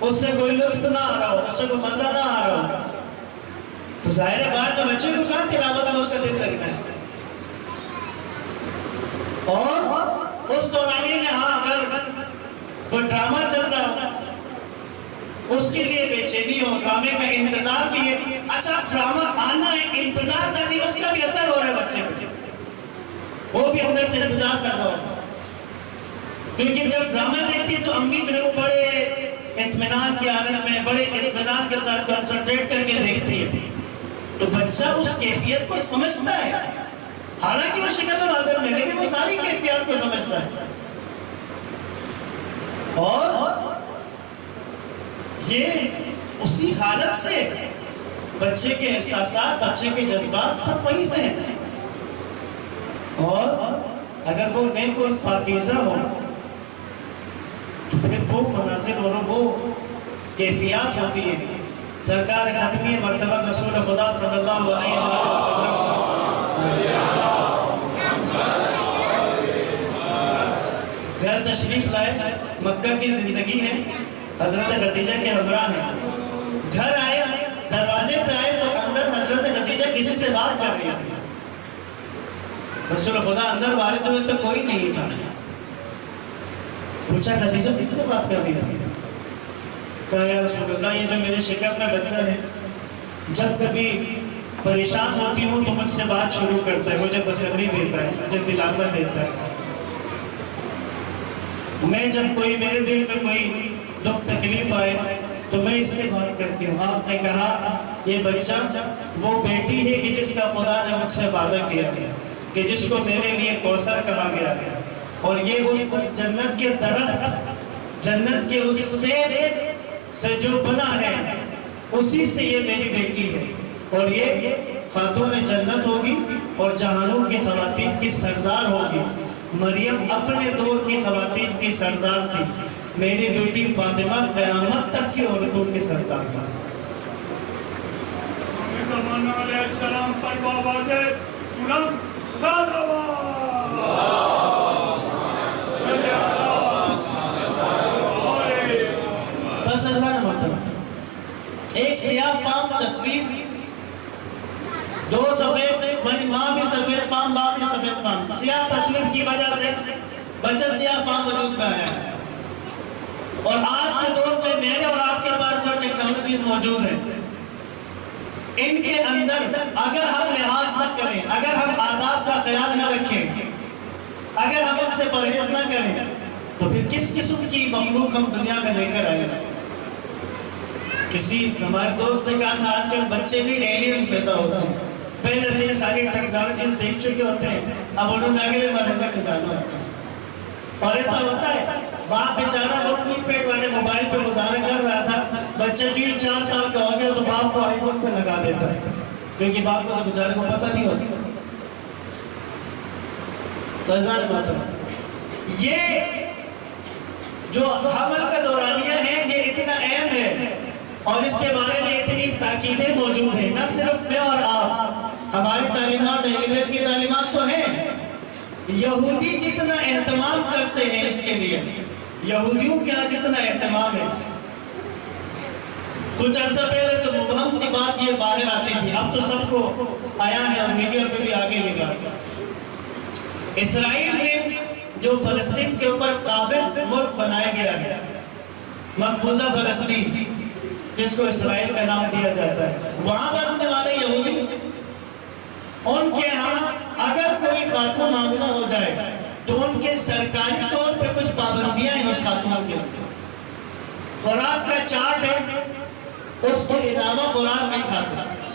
اس سے کوئی لطف نہ آ رہا ہو، اس سے کوئی مزہ نہ آ رہا ہو، تو ظاہر ہے بعد میں بچے کو کہاں تلاوت میں اس کا دل لگنا ہے. اور اس دورانی میں ہاں اگر کوئی ڈرامہ چل رہا ہو اس کے لیے بے چینی ہو، ڈرامے کا انتظار بھی ہے. اچھا ڈرامہ آنا ہے، انتظار کرنی، اس کا بھی اثر ہو رہا ہے بچے کو، وہ بھی اندر سے انتظار کر رہا ہو. کیونکہ جب ڈرامہ دیکھتی ہے تو امی جو ہے وہ بڑے اطمینان کی حالت میں، بڑے اطمینان کے ساتھ کنسنٹریٹ کر کے دیکھتی ہے، تو بچہ اس کیفیت کو سمجھتا ہے. حالانکہ وہ شکل مادر میں، لیکن وہ ساری کیفیات کو سمجھتا ہے. اور یہ اسی حالت سے بچے کے احساسات، بچے کے جذبات سب وہیں سے ہیں. اور اگر وہ نیک اور پاکیزہ ہو تو پھر وہ مناظر اور وہ کیفیات ہوتی ہیں. سرکار خاتمی مرتبہ رسول خدا صلی اللہ علیہ وآلہ وسلم گھر تشریف لائے. مکہ کی زندگی ہے، حضرت خدیجہ کے ہمراہ ہیں. گھر آئے، دروازے پہ آئے تو اندر حضرت خدیجہ کسی سے بات کر رہی ہے. رسول خدا اندر وارد ہوئے تو کوئی نہیں تھا. پوچھا خدیجہ کس سے بات کر رہی تھی؟ کہا یا رسول اللہ یہ جو میرے شکم کا بچہ ہے جب کبھی پریشان ہوتی ہوں تو مجھ سے بات شروع کرتا ہے، مجھے تسلی دیتا ہے، مجھے دلاسا دیتا ہے۔ میں جب کوئی میرے دل میں کوئی دکھ تکلیف آئے تو میں اس سے بات کرتی ہوں۔ آپ نے کہا یہ بچہ وہ بیٹی ہے کہ جس کا خدا نے مجھ سے وعدہ کیا ہے کہ جس کو میرے لیے کوثر کہا گیا ہے، اور یہ اس جنت کے درخت، جنت کے اس سیب سے جو بنا ہے اسی سے یہ میری بیٹی ہے، اور یہ خاتون جنت ہوگی اور جہانوں کی خواتین کی سردار ہوگی۔ مریم اپنے دور کی خواتین کی سردار تھی، میری بیٹی فاطمہ قیامت تک کی عورتوں کی سردار تھی۔ زمان علیہ السلام پر بآواز بلند صلوات بس اللہ محترم، ایک سیاہ فام تصویر، دو سفید، ماں بھی سفید فام، باپ بھی سفید فام، سیاہ تصویر کی وجہ سے بچہ سیاہ فام وجود میں آیا ہے۔ اور آج کے دور میں میرے اور آپ کے پاس جو ٹیکنالوجیز موجود ہیں ان کے اندر اگر ہم لحاظ نہ کریں، اگر ہم آداب کا خیال نہ رکھیں، اگر ہم ان سے پرہیز نہ کریں تو پھر کس قسم کی مخلوق ہم دنیا میں لے کر آئیں گے؟ کسی ہمارے دوست نے کہا تھا آج کل بچے بھی ایلینز پیدا ہوتے ہیں، پہلے سے یہ ساری ٹیکنالوجیز دیکھ چکے ہوتے ہیں، اب انہوں نے اگلے مرحلے کو جانا ہوتا ہے۔ اور ایسا ہوتا ہے باپ بیچارہ بہت نیٹ پیڈ والے موبائل پہ گزارا کر رہا تھا، بچہ جو 4 سال کا ہو گیا تو باپ کو آئی فون پہ لگا دیتا ہے، کیونکہ باپ کو تو بیچارے کو پتہ نہیں ہوتا۔ یہ جو حمل کا دورانیہ ہے یہ اتنا اہم ہے اور اس کے بارے میں اتنی تاکیدیں موجود ہیں، نہ صرف میں اور آپ، ہماری تعلیمات اہل بیت کی تعلیمات تو ہیں۔ یہودی جتنا اہتمام کرتے ہیں اس کے لیے، یہودیوں کے ہاں جتنا اہتمام ہے، کچھ عرصہ پہلے تو مبہم سی بات یہ باہر آتی تھی، اب تو سب کو آیا ہے اور میڈیا پہ بھی آگے لے گا۔ اسرائیل میں جو فلسطین کے اوپر قابض ملک بنایا گیا ہے، مقبوضہ فلسطین جس کو اسرائیل کا نام دیا جاتا ہے، وہاں بسنے والے یہودی ان کے ہاں اگر کوئی خاتون حاملہ ہو جائے تو ان کے سرکاری طور پہ کچھ پابندیاں ہیں اس خاتون کے، خوراک کا چارٹ ہے، اس کے علاوہ خوراک نہیں کھا سکتے،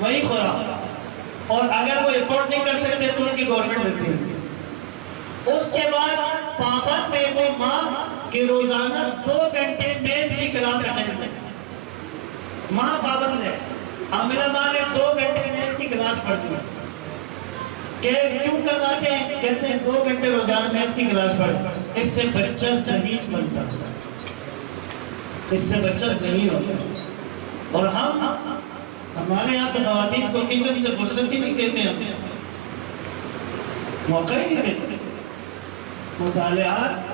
وہی خوراک، اور اگر وہ افورڈ نہیں کر سکتے تو ان کی گورنمنٹ دیتی ہے۔ اس کے بعد پابند ہے وہ ماں کہ روزانہ 2 گھنٹے میتھ کی کلاس اٹینڈ کرے، ماں پابند ہے، حاملہ ماں نے 2 گھنٹے میتھ کی کلاس پڑھتی ہے۔ کہ کیوں کرواتے ہیں؟ کہتے ہیں 2 گھنٹے روزانہ میتھ کی کلاس پڑھے، اس سے بچہ ذہین بنتا ہے، اس سے بچہ ذہین ہوتا ہے۔ اور ہمارے یہاں تو خواتین کو کچن سے فرصت ہی نہیں دیتے ہیں، موقع ہی نہیں دیتے۔ مطالعات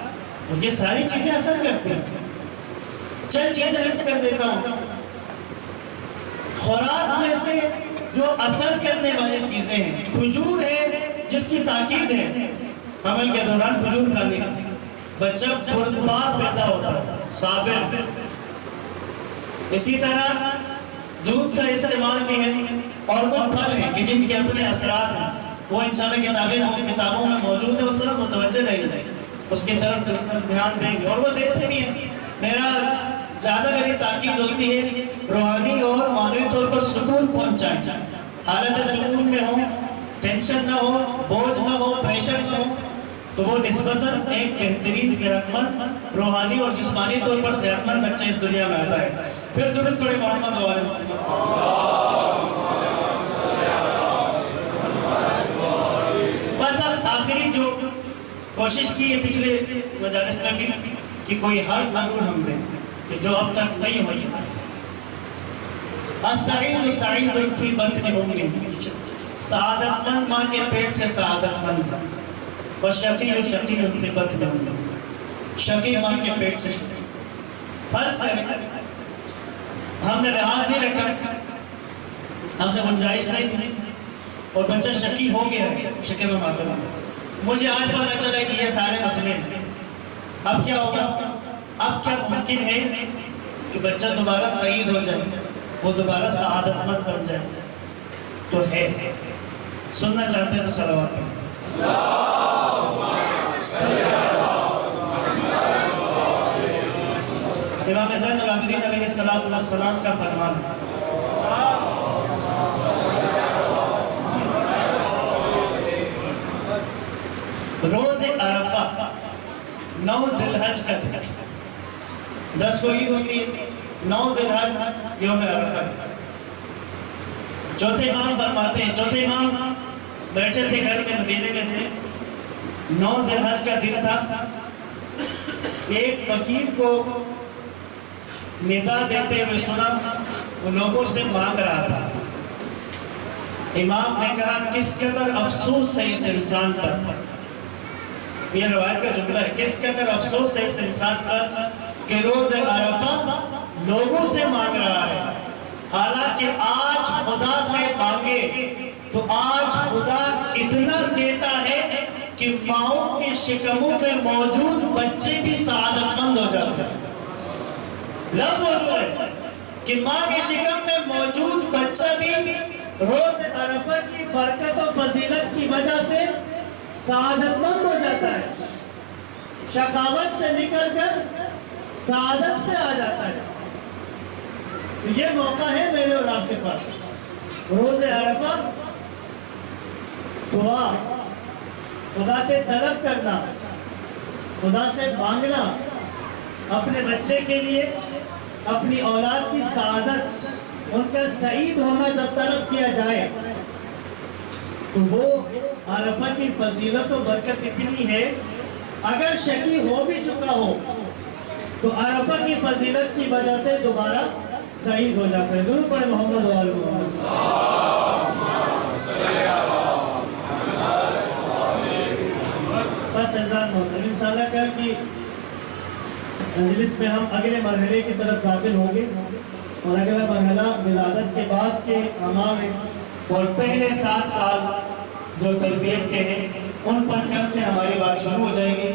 اور یہ ساری چیزیں اثر کرتی ہیں۔ چند چیزیں عرض کر دیتا ہوں۔ خوراک میں سے جو اثر کرنے والی چیزیں ہیں، کھجور ہے جس کی تاکید ہے حمل کے دوران کھجور کھانے کا، بچہ پربار پیدا ہوتا ہے، صابر۔ اسی طرح دودھ کا استعمال بھی ہے، اور وہ پھل ہیں کہ جن کے اپنے اثرات ہیں، وہ انشاءاللہ کتابوں میں موجود ہے، اس طرف متوجہ رہیں گے، اس کی طرف دھیان دیں گے، اور وہ دیتے بھی ہیں۔ میری تاکید ہوتی ہے روحانی اور معنوی طور پر سکون پہنچائیں، حالت سکون میں ہو، ٹینشن نہ ہو، بوجھ نہ ہو، پریشر نہ ہو، تو وہ نسبتاً ایک بہترین صحت مند روحانی اور جسمانی طور پر صحت مند بچہ اس دنیا میں آتا ہے۔ پھر درود پڑھے محمد والے۔ بس اب آخری جو کوشش کی ہے پچھلے مجالس میں بھی کہ کوئی حل ضرور ہم دیں کہ جو اب تک نہیں ہو چکا۔ السعید سعید فی بطن امہ، سعادت مند ماں کے پیٹ سے سعادت مند ہے، والشقی شقی فی بطن امہ، شقی ماں کے پیٹ سے۔ فرض کریں ہم نے لحاظ نہیں رکھا، ہم نے گنجائش نہیں کی اور بچہ شقی ہو گیا ہے، شکر و ماتم، مجھے آج پتہ چلا کہ یہ سارے مسئلے ہیں، اب کیا ہوگا؟ اب کیا ممکن ہے کہ بچہ دوبارہ سعید ہو جائے، وہ دوبارہ سعادت مند بن جائے؟ تو ہے، سننا چاہتے ہیں تو صلوات پڑھیں۔ امام زین العابدین علیہ السلام کا فرمان ہے، روز عرفہ 9 ذی الحج کا دن، 10 کو عید ہوتی ہے، 9 ذی الحج یوم عرفہ ہے۔ چوتھے امام فرماتے ہیں، چوتھے امام بیٹھے تھے گھر میں، مدینے میں تھے، 9 ذی الحج کا دن تھا، ایک فقیر کو ندا دیتے ہوئے سنا، وہ لوگوں سے مانگ رہا تھا۔ امام نے کہا کس قدر افسوس ہے اس انسان پر، یہ روایت کا جملہ ہے، کس قدر افسوس ہے اس انسان پر کہ روز عرفہ لوگوں سے مانگ رہا ہے، حالانکہ آج خدا سے مانگے تو آج خدا اتنا دیتا ہے کہ ماؤں کے شکموں میں موجود بچے بھی سعادت مند ہو جاتے ہیں۔ لفظ موجود ہے کہ ماں کے شکم میں موجود بچہ بھی روز عرفہ کی برکت و فضیلت کی وجہ سے سعادت مند ہو جاتا ہے، شقاوت سے نکل کر سعادت پہ آ جاتا ہے۔ یہ موقع ہے میرے اور آپ کے پاس، روز عرفہ دعا، خدا سے طلب کرنا، خدا سے مانگنا، اپنے بچے کے لیے، اپنی اولاد کی سعادت، ان کا سعید ہونا جب طلب کیا جائے تو وہ عرفہ کی فضیلت و برکت اتنی ہے، اگر شقی ہو بھی چکا ہو تو عرفہ کی فضیلت کی وجہ سے دوبارہ سعید ہو جاتا ہے۔ درود پڑھیں محمد و آل محمد۔ بس اذان محترم، انشاءاللہ کل کی مجلس میں ہم اگلے مرحلے کی طرف داخل ہوں گے، اور اگلا مرحلہ ولادت کے بعد کے اعمال اور پہلے 7 سال جو تربیت کے ہیں ان پر کل سے ہماری بات شروع ہو جائے گی۔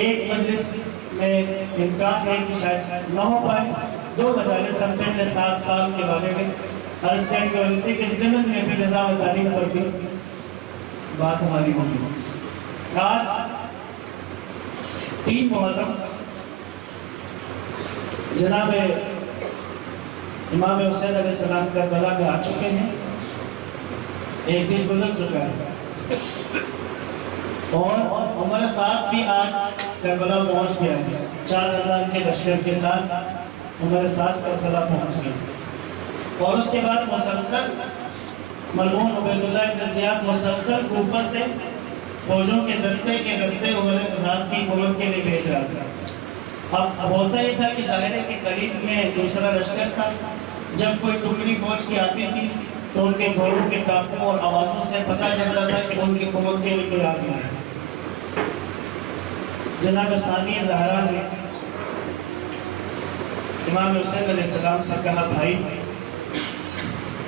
ایک مجلس میں امکان ہے کہ شاید نہ ہو پائے، 2 مجالس ہم پہلے 7 سال کے بارے میں عرض کریں گے، اور اسی کے ضمن میں پھر نظام تعلیم پر بھی بات ہماری ہوگی۔ آج 3 محرم جناب امام حسین علیہ السلام کربلا میں آ چکے ہیں، ایک دن گزر چکا ہے، اور ہمارے ساتھ بھی آج کربلا پہنچ گیا ہے، 4000 کے لشکر کے ساتھ ہمارے ساتھ کربلا پہنچ گیا، اور اس کے بعد مسلسل مرحوم عبید اللہ ابن زیاد مسلسل کوفہ سے فوجوں کے دستے عمر بن کی ملک کے لیے بھیج رہا تھا۔ اب ہوتا ہی تھا کہ ظاہر ہے کہ قریب میں دوسرا لشکر تھا، جب کوئی ٹکڑی فوج کی آتی تھی تو ان کے گھوڑوں کے ٹاپوں اور آوازوں سے پتہ چل رہا تھا کہ ان کی ملک کے لیے کوئی آ گیا ہے۔ جناب ثانی زہرا نے امام حسین علیہ السلام سے کہا، بھائی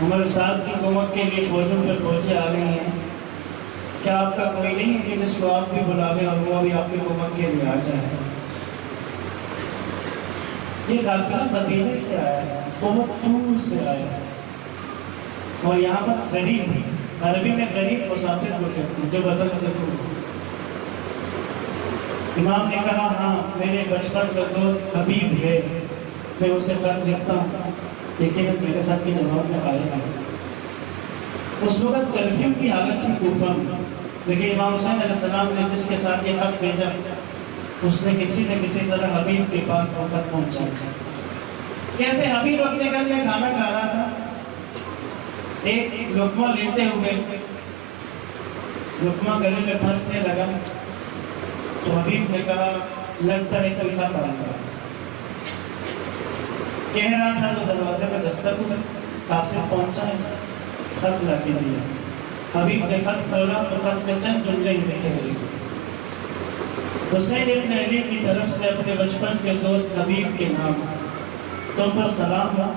عمر سعد کی قومت کے لیے فوجوں پہ فوجیں آ رہی ہیں، کیا آپ کا کوئی نہیں ہے کہ جس کو آپ بھی بلا لیں اور وہ بھی آپ کی قومت کے لیے آ جائے؟ یہ قافلہ مدینے سے آیا ہے، بہت دور سے آیا ہے، اور یہاں پر غریب ہے، عربی میں غریب مسافر کو کہتے ہیں جو وطن سے دور۔ امام نے کہا، ہاں میرے بچپن کا دوست حبیب ہے، میں اسے خط لکھتا ہوں، لیکن میرے خط کی جواب میں آئے گا۔ اس وقت کرفیو کی حالت تھی کوفہ میں، لیکن امام حسین علیہ السلام نے جس کے ساتھ یہ خط بھیجا اس نے کسی نہ کسی طرح حبیب کے پاس وہ خط پہنچا۔ کہتے حبیب اپنے گھر میں کھانا کھا رہا تھا، ایک لقمہ لیتے ہوئے لقمہ گلے میں پھنسنے لگا، تو حبیب نے کہا لگتا ہے کوئی خط آ گیا۔ کہہ رہا تھا تو دروازے میں دستک ہوئی، قاسم پہنچا ہے، خط لا کے دیا۔ حبیب نے خط کھولا تو خط میں چند جملے ہی لکھے ہوئے تھے، حسین ابن علی کی طرف سے اپنے بچپن کے دوست حبیب کے نام، تم پر سلام ہو،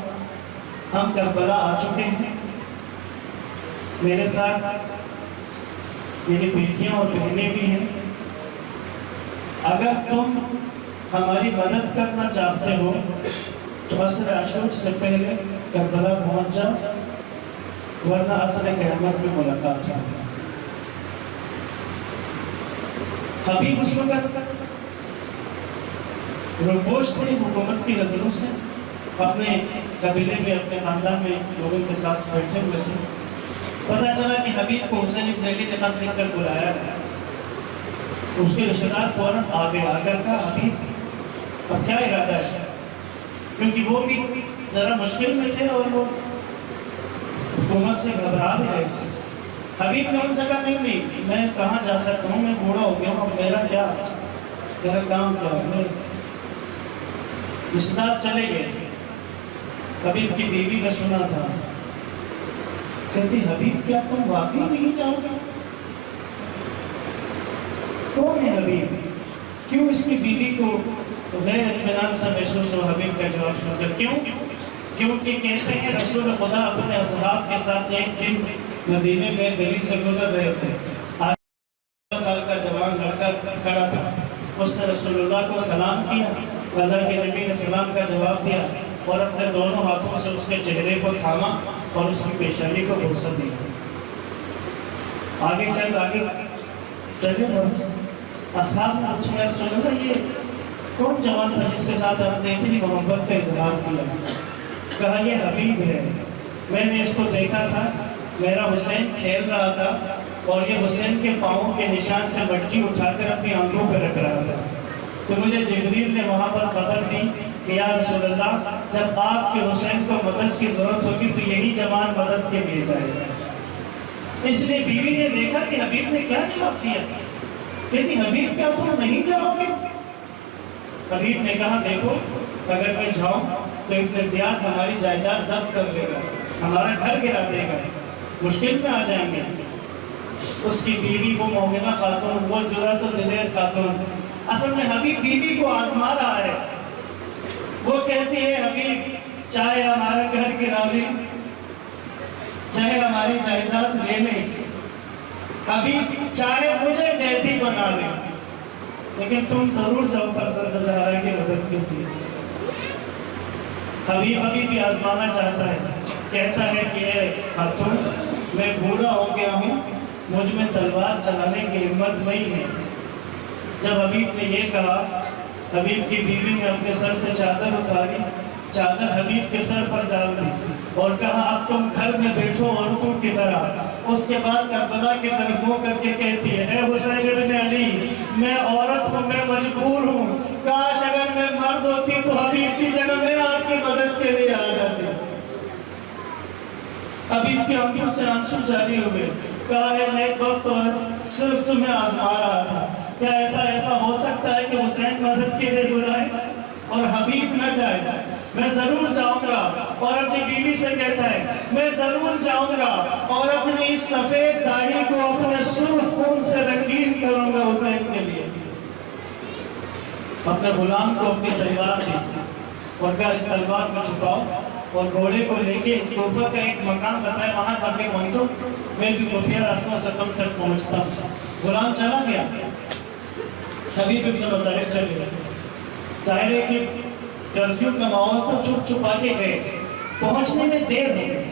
ہم کربلا آ چکے ہیں، میرے ساتھ میری بیٹیاں اور بہنیں بھی ہیں، اگر تم ہماری مدد کرنا چاہتے ہو تو عصر عاشور سے پہلے کربلا پہنچ جاؤ، ورنہ عصر قیامت میں ملاقات ہے۔ حبیب اس وقت روپوش تھے حکومت کی نظروں سے، اپنے قبیلے میں اپنے خاندان میں لوگوں کے ساتھ بیٹھے ہوئے تھے۔ پتہ چلا کہ حبیب کو حسین بن علی نے خط لکھ کر بلایا ہے۔ اس کے رشتہ دار فوراً آگے آ کر کہا حبیب اب کیا ارادہ ہے، کیونکہ وہ بھی ذرا مشکل میں تھے اور وہ حکومت سے گھبرا بھی رہے تھے۔ حبیب نے ان سے کہا نہیں میں کہاں جا سکتا ہوں، میں بوڑھا ہو گیا ہوں، اب میرا کام کیا ہے۔ رشتہ دار چلے گئے۔ حبیب کی بیوی نے سنا تھا، کہتی حبیب کیا تم واقعی نہیں جاؤ گے؟ کون ہے حبیب؟ کیوں اس کی بیوی کو غیر اطمینان سا محسوس ہو؟ حبیب کا جواب سن کر کیونکہ کہتے ہیں رسول خدا اپنے اصحاب کے ساتھ ایک دن مدینے میں گلی سے گزر رہے تھے۔ 18 سال کا جوان لڑکا کھڑا تھا، اس نے رسول اللہ کو سلام کیا، اللہ کے نبی نے سلام کا جواب دیا اور اپنے دونوں ہاتھوں سے اس کے چہرے کو تھاما اور اس کی پیشانی کو بوسہ دیا۔ آگے چلے اصحاب نے پوچھا یا رسول اللہ یہ کون جوان تھا جس کے ساتھ آپ نے اتنی محبت کا اظہار کیا؟ کہا یہ حبیب ہے، میں نے اس کو دیکھا تھا، میرا حسین کھیل رہا تھا اور یہ حسین کے پاؤں کے نشان سے مٹی اٹھا کر اپنی آنکھوں پہ رکھ رہا تھا، تو مجھے جبریل نے وہاں پر خبر دی کہ یا رسول اللہ جب آپ کے حسین کو مدد کی ضرورت ہوگی تو یہی جوان مدد کے لیے جائے گا۔ اس لیے بیوی نے دیکھا کہ حبیب نے کیا جواب دیا، کہتی حبیب کیا تم نہیں جاؤ گے؟ حبیب نے کہا دیکھو اگر میں جاؤں تو ابن زیاد ہماری جائیداد ضبط کر لے گا، ہمارا گھر گرا دے گا، مشکل میں آ جائیں گے۔ اس کی بیوی وہ مومنہ خاتون، وہ جرأت و دلیر خاتون، اصل میں حبیب بیوی کو آزما رہا ہے۔ وہ کہتی ہے حبیب چاہے ہمارا گھر گرا لے، چاہے ہماری جائیداد لے لے، حبیب چاہے مجھے قیدی بنا لے، لیکن تم ضرور جاؤ فرزند زہرا کی مدد کے لیے۔ حبیب ابھی بھی آزمانا چاہتا ہے، کہتا ہے کہ اے خاتون میں بوڑھا ہو گیا ہوں، مجھ میں تلوار چلانے کی ہمت نہیں ہے۔ جب حبیب نے یہ کہا، حبیب کی بیوی نے اپنے سر سے چادر اتاری، چادر حبیب کے سر پر ڈال دی اور کہا اب تم گھر میں بیٹھو عورتوں کی طرح۔ اس کے بعد کربلا کی طرف منہ کر کے کہتی ہے اے حسین ابن علی میں عورت ہوں، میں مجبور ہوں، کاش اگر میں مرد ہوتی تو حبیب کی جگہ میں آپ کی مدد کے لیے آ جاتی۔ حبیب کی آنکھوں سے آنسو جاری ہوئے، کہا ہے نیک وقت اور صرف تمہیں آزما رہا تھا، کیا ایسا ہو سکتا ہے کہ حسین مدد کے لیے بلائے اور حبیب نہ جائے؟ میں ضرور جاؤں گا، اور اپنی بیوی سے کہتا ہے میں ضرور جاؤں گا اور اپنی اس سفید داڑھی کو اپنے سرخ خون سے رنگین کروں گا حسین کے لیے۔ اپنے غلام کو اپنی تلوار دی اور کہا اس تلوار کو چھپاؤ اور گھوڑے کو لے کے کوفہ کا ایک مقام بتایا وہاں جا کے پہنچو، میں بھی خفیہ راستوں سے تم تک پہنچتا ہوں۔ غلام چلا گیا، حبیب ابن مظاہر چلے گئے، ظاہر ہے کہ کرفیو کا ماحول تو چھپ چھپا کے گئے، پہنچنے میں دیر ہو گئی۔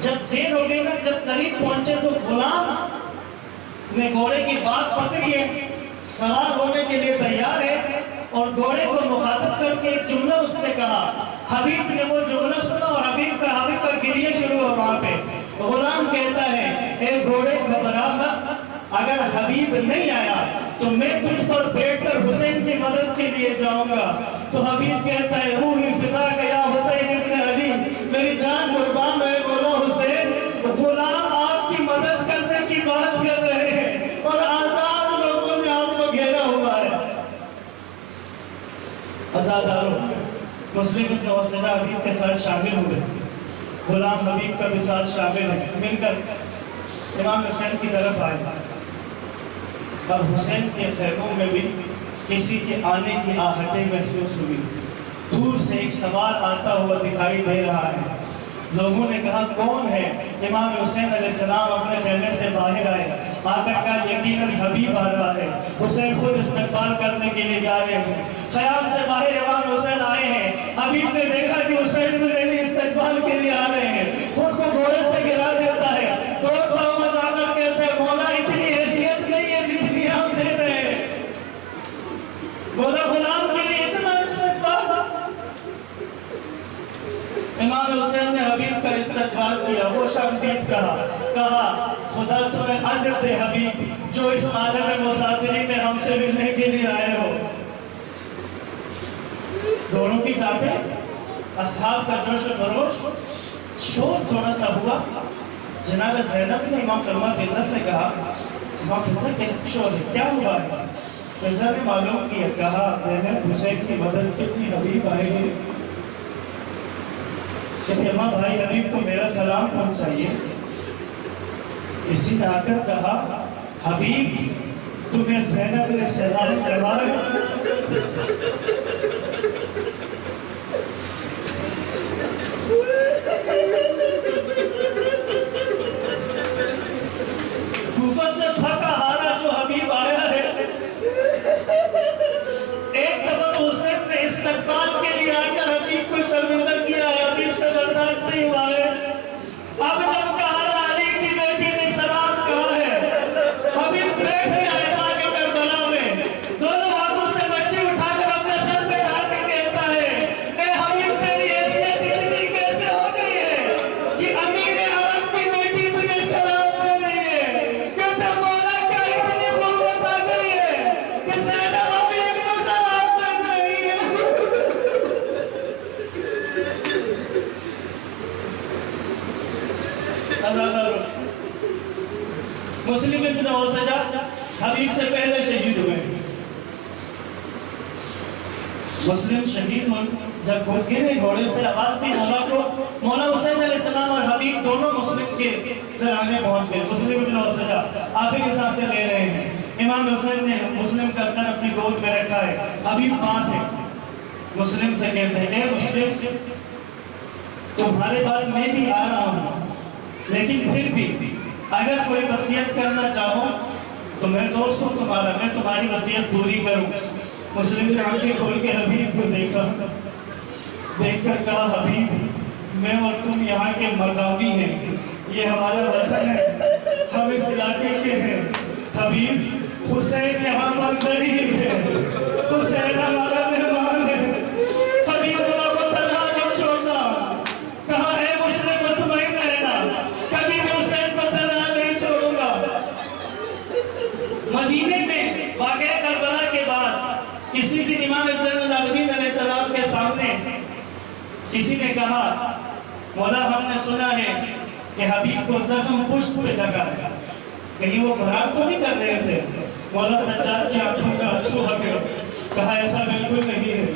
جب دیر ہو گئی نا، جب قریب پہنچے تو غلام نے گھوڑے کی بات پکڑی ہے، سوار ہونے کے لیے تیار ہے اور گھوڑے کو مخاطب کر کے ایک جملہ اس نے کہا۔ حبیب نے وہ جملہ سنا اور حبیب کا گریہ شروع ہوا وہاں پہ۔ غلام کہتا ہے اے گھوڑے گھبرا مت، اگر حبیب نہیں آیا تو میں تجھ پر بیٹھ کر حسین کی مدد کے لیے جاؤں گا۔ تو حبیب کہتا ہے روحی فدا گیا حسین ابن علی، میری جان قربان رہے مولا حسین۔ غلام آپ کی مدد کرنے کی بات کر رہے ہیں اور آزاد لوگوں نے آپ کو گھیرا ہوا ہے۔ آزاداروں مسلم ابن وسیلہ حبیب کے ساتھ شامل ہوئے، غلام حبیب کا بھی ساتھ شامل ہے، مل کر امام حسین کی طرف آئے۔ اب حسین کے خیموں میں بھی کسی کے آنے کی آہٹیں محسوس ہوئی، دور سے ایک سوار آتا ہوا دکھائی دے رہا ہے۔ لوگوں نے کہا کون ہے؟ امام حسین علیہ السلام اپنے خیمے سے باہر آئے آقا کا یقیناً حبیب آ رہا ہے. حسین خود استقبال کرنے کے لیے جا رہے ہیں. خیام سے باہر امام حسین آئے ہیں. حبیب نے دیکھا کہ حسین میرے استقبال کے لیے آ رہے ہیں. خود کو گھوڑے سے گرا دیتا ہے. دو پاؤں میں جا کر کہتے ہیں مولا اتنی حیثیت نہیں ہے جتنی ہم دے رہے ہیں. مولا غلام کے لیے اتنا استقبال. امام حسین نے حبیب کا استقبال کیا. وہ شمدید کہا خدا تمہیں اجر دے حبیب جو اس عالم مسافری میں ہم سے ملنے کے لیے آئے ہو. دونوں کی ٹاپیں اصحاب کا جوش و خروش. شور تھوڑا سا ہوا. جناب زینب نے امام سلمان فضل سے کہا امام فضل کیسے شور ہے کیا ہوا ہے؟ فضل نے معلوم کیا. کہا زینب حسین کی مدد کتنی حبیب آئے ہیں. کہ امام بھائی حبیب کو میرا سلام پہنچائیے. کسی نے آ کر کہا حبیب تمہیں زینب نے سلام کہا ہے. کوفہ سے تھکا ہارا جو حبیب آیا ہے. ایک دفعہ حسین نے استقبال کے لیے آ کر حبیب کو شرمندہ کیا ہے. حبیب سے برداشت نہیں ہوا ہے. اب جب کہا علی کی بیٹی نے سلام کہا ہے. حبیب بیٹھ کے آئے آگے کربلا میں. دونوں ہاتھوں سے بچے اٹھا کر اپنے سر پہ ڈال کے کہتا ہے اے حبیب تیری حیثیت اتنی کیسے ہو گئی ہے کہ امیر عرب کی بیٹی تجھے سلام دے رہی ہے. کہتے مولا کیا اتنی غربت آ گئی ہے کہ زینب حبیب کو سلام دے رہی ہے. مسلم ابن اوسجہ حبیب سے پہلے شہید ہوئے. مسلم شہید ہوئے جب گرے گھوڑے سے آواز دی مولا کو. مولا حسین علیہ السلام اور حبیب دونوں مسلم کے سرانے پہنچ گئے. مسلم ابن اوسجہ آخری سانسیں لے رہے ہیں. امام حسین نے مسلم کا سر اپنی گود میں رکھا ہے. حبیب پاس ہے. مسلم سے کہتے ہیں اے مسلم تمہارے بعد میں بھی آ رہا ہوں لیکن پھر بھی اگر کوئی وصیت کرنا چاہو تو میں دوست ہوں تمہارا. میں تمہاری وصیت پوری کروں. مسلم نے آنکھیں کھول کے حبیب کو دیکھا. دیکھ کر کہا حبیب میں اور تم یہاں کے مقامی ہیں. یہ ہمارا وطن ہے. ہم اس علاقے کے ہیں. حبیب حسین یہاں پر غریب ہے. حسین ہمارا مہمان ہے. حبیب کو تنہا نہیں چھوڑنا. کہا اے مسلم مطمئن رہنا کبھی بھی حسین کو تنہا نہیں چھوڑوں گا. مدینے میں واقعہ کربلا کے بعد کسی دن امام زین العابدین علیہ السلام کے سامنے کسی نے کہا مولا ہم نے سنا ہے کہ حبیب کو زخم پشت پہ لگا ہے. کہیں وہ فرار تو نہیں کر رہے تھے؟ مولا سجاد کی آنکھوں میں آنسو آ گئے. کہا ایسا بالکل نہیں ہے.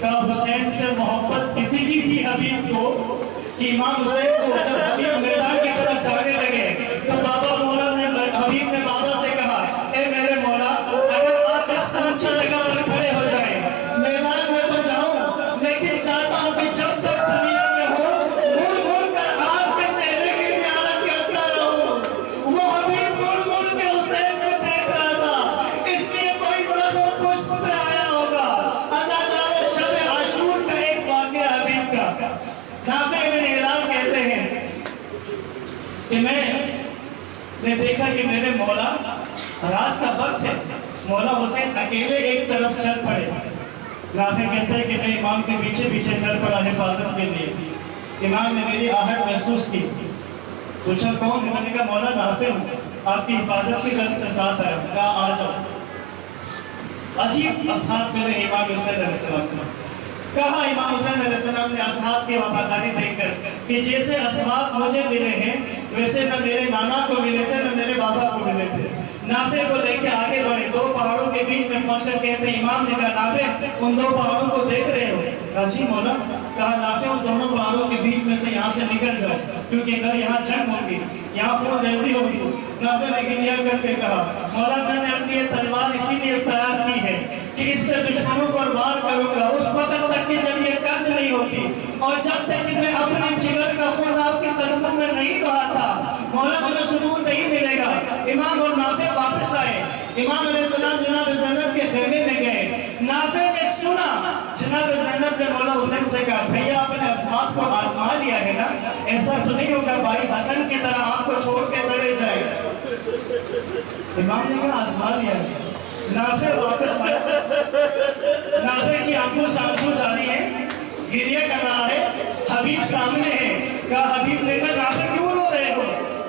کہا حسین سے محبت اتنی تھی حبیب کو کہ امام حسین کو جب حبیب میدان کی طرف جانے لگے تو بابا مولا نے حبیب نے بابا سے کہا اے میرے مولا اگر آپ اس اونچی جگہ پر کھڑے ہو جائیں میدان میں تو جاؤں لیکن چاہتا ہوں کہ جب تک دنیا میں ہو مڑ مڑ کر آپ کے چہرے کی زیارت کرتا رہوں. وہ حبیب مڑ مڑ کے حسین کو دیکھ رہا تھا اس لیے کوئی زخم پشت پہ آیا ہوگا. ازادار شب عاشور کا ایک واقعہ حبیب کا. نافع بن ہلال کہتے ہیں کہ میں نے دیکھا کہ میرے مولا رات کا وقت ہے. مولا حسین اکیلے ایک طرف چل پڑے. نافع کہتے ہیں کہ میں امام کے پیچھے پیچھے چل پڑا حفاظت کے لیے. امام نے میری آہٹ محسوس کی. پوچھا کون؟ میں نے کہا مولا نافع ہوں آپ کی حفاظت کی غرض سے ساتھ آیا ہوں. کہا آ جاؤ. عجیب اصحاب میرے امام حسین علیہ السلام کا. کہا امام حسین علیہ السلام نے اصحاب کی وفاداری دیکھ کر کہ جیسے اصحاب مجھے ملے ہیں ویسے نہ میرے نانا کو ملے تھے نہ میرے بابا کو ملے تھے. نافع کو لے کے آگے بڑھے. دو پہاڑوں کے بیچ میں پہنچ کر کہتے ہیں امام نے کہا نافع ان دو پہاڑوں کو دیکھ رہے ہو؟ کہا جی مولا. کہا نافع ان دونوں پہاڑوں کے بیچ میں سے یہاں سے نکل جاؤ کیونکہ اگر یہاں جنگ ہوگی یہاں خون ریزی ہوگی. نافع نے گنیا کر کے کہا مولا میں نے اپنی یہ تلوار اسی لیے تیار کی ہے کہ اس سے دشمنوں پر وار کروں گا اس وقت تک کہ جب یہ قید نہیں ہوتی اور جب تک کہ میں اپنے جگر کا خون آپ کے قدموں میں نہیں بہاتا مولا مجھے سکون نہیں ملے گا. امام اور نافع امام علیہ السلام جناب زینب کے خیمے میں گئے، نافع نے سنا، جناب زینب نے مولا حسین سے کہا بھیا اپنے اصحاب کو آزما لیا ہے نا، ایسا تو نہیں ہوگا بھائی حسن کی طرح آپ کو چھوڑ کے چلے جائے۔ امام نے کہا آزما لیا ہے۔ نافع واپس آیا، نافع کی آنکھوں سے آنسو جاری ہے، گریہ کر رہا ہے، حبیب سامنے ہے۔ کہا حبیب نے کہا نافع کیوں رو رہے ہو؟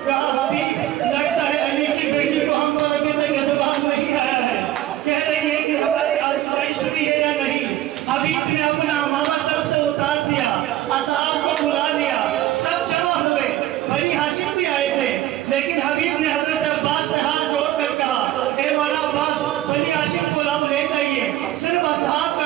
کہا حبیب لگتا ہے علی کی بیٹی کو ہم پر ابھی تک اعتبار نہیں آیا ہے، کہہ رہی ہے کہ ہماری آزمائش ہوئی ہے یا نہیں۔ حبیب نے اپنا امامہ سر سے اتار دیا، اصحاب کو بلا لیا، سب جمع ہوئے، بنی ہاشم بھی آئے تھے، لیکن حبیب نے حضرت عباس سے ہاتھ جوڑ کر کہا اے مولا عباس بنی ہاشم کو لاؤ لے جائیے، صرف اصحاب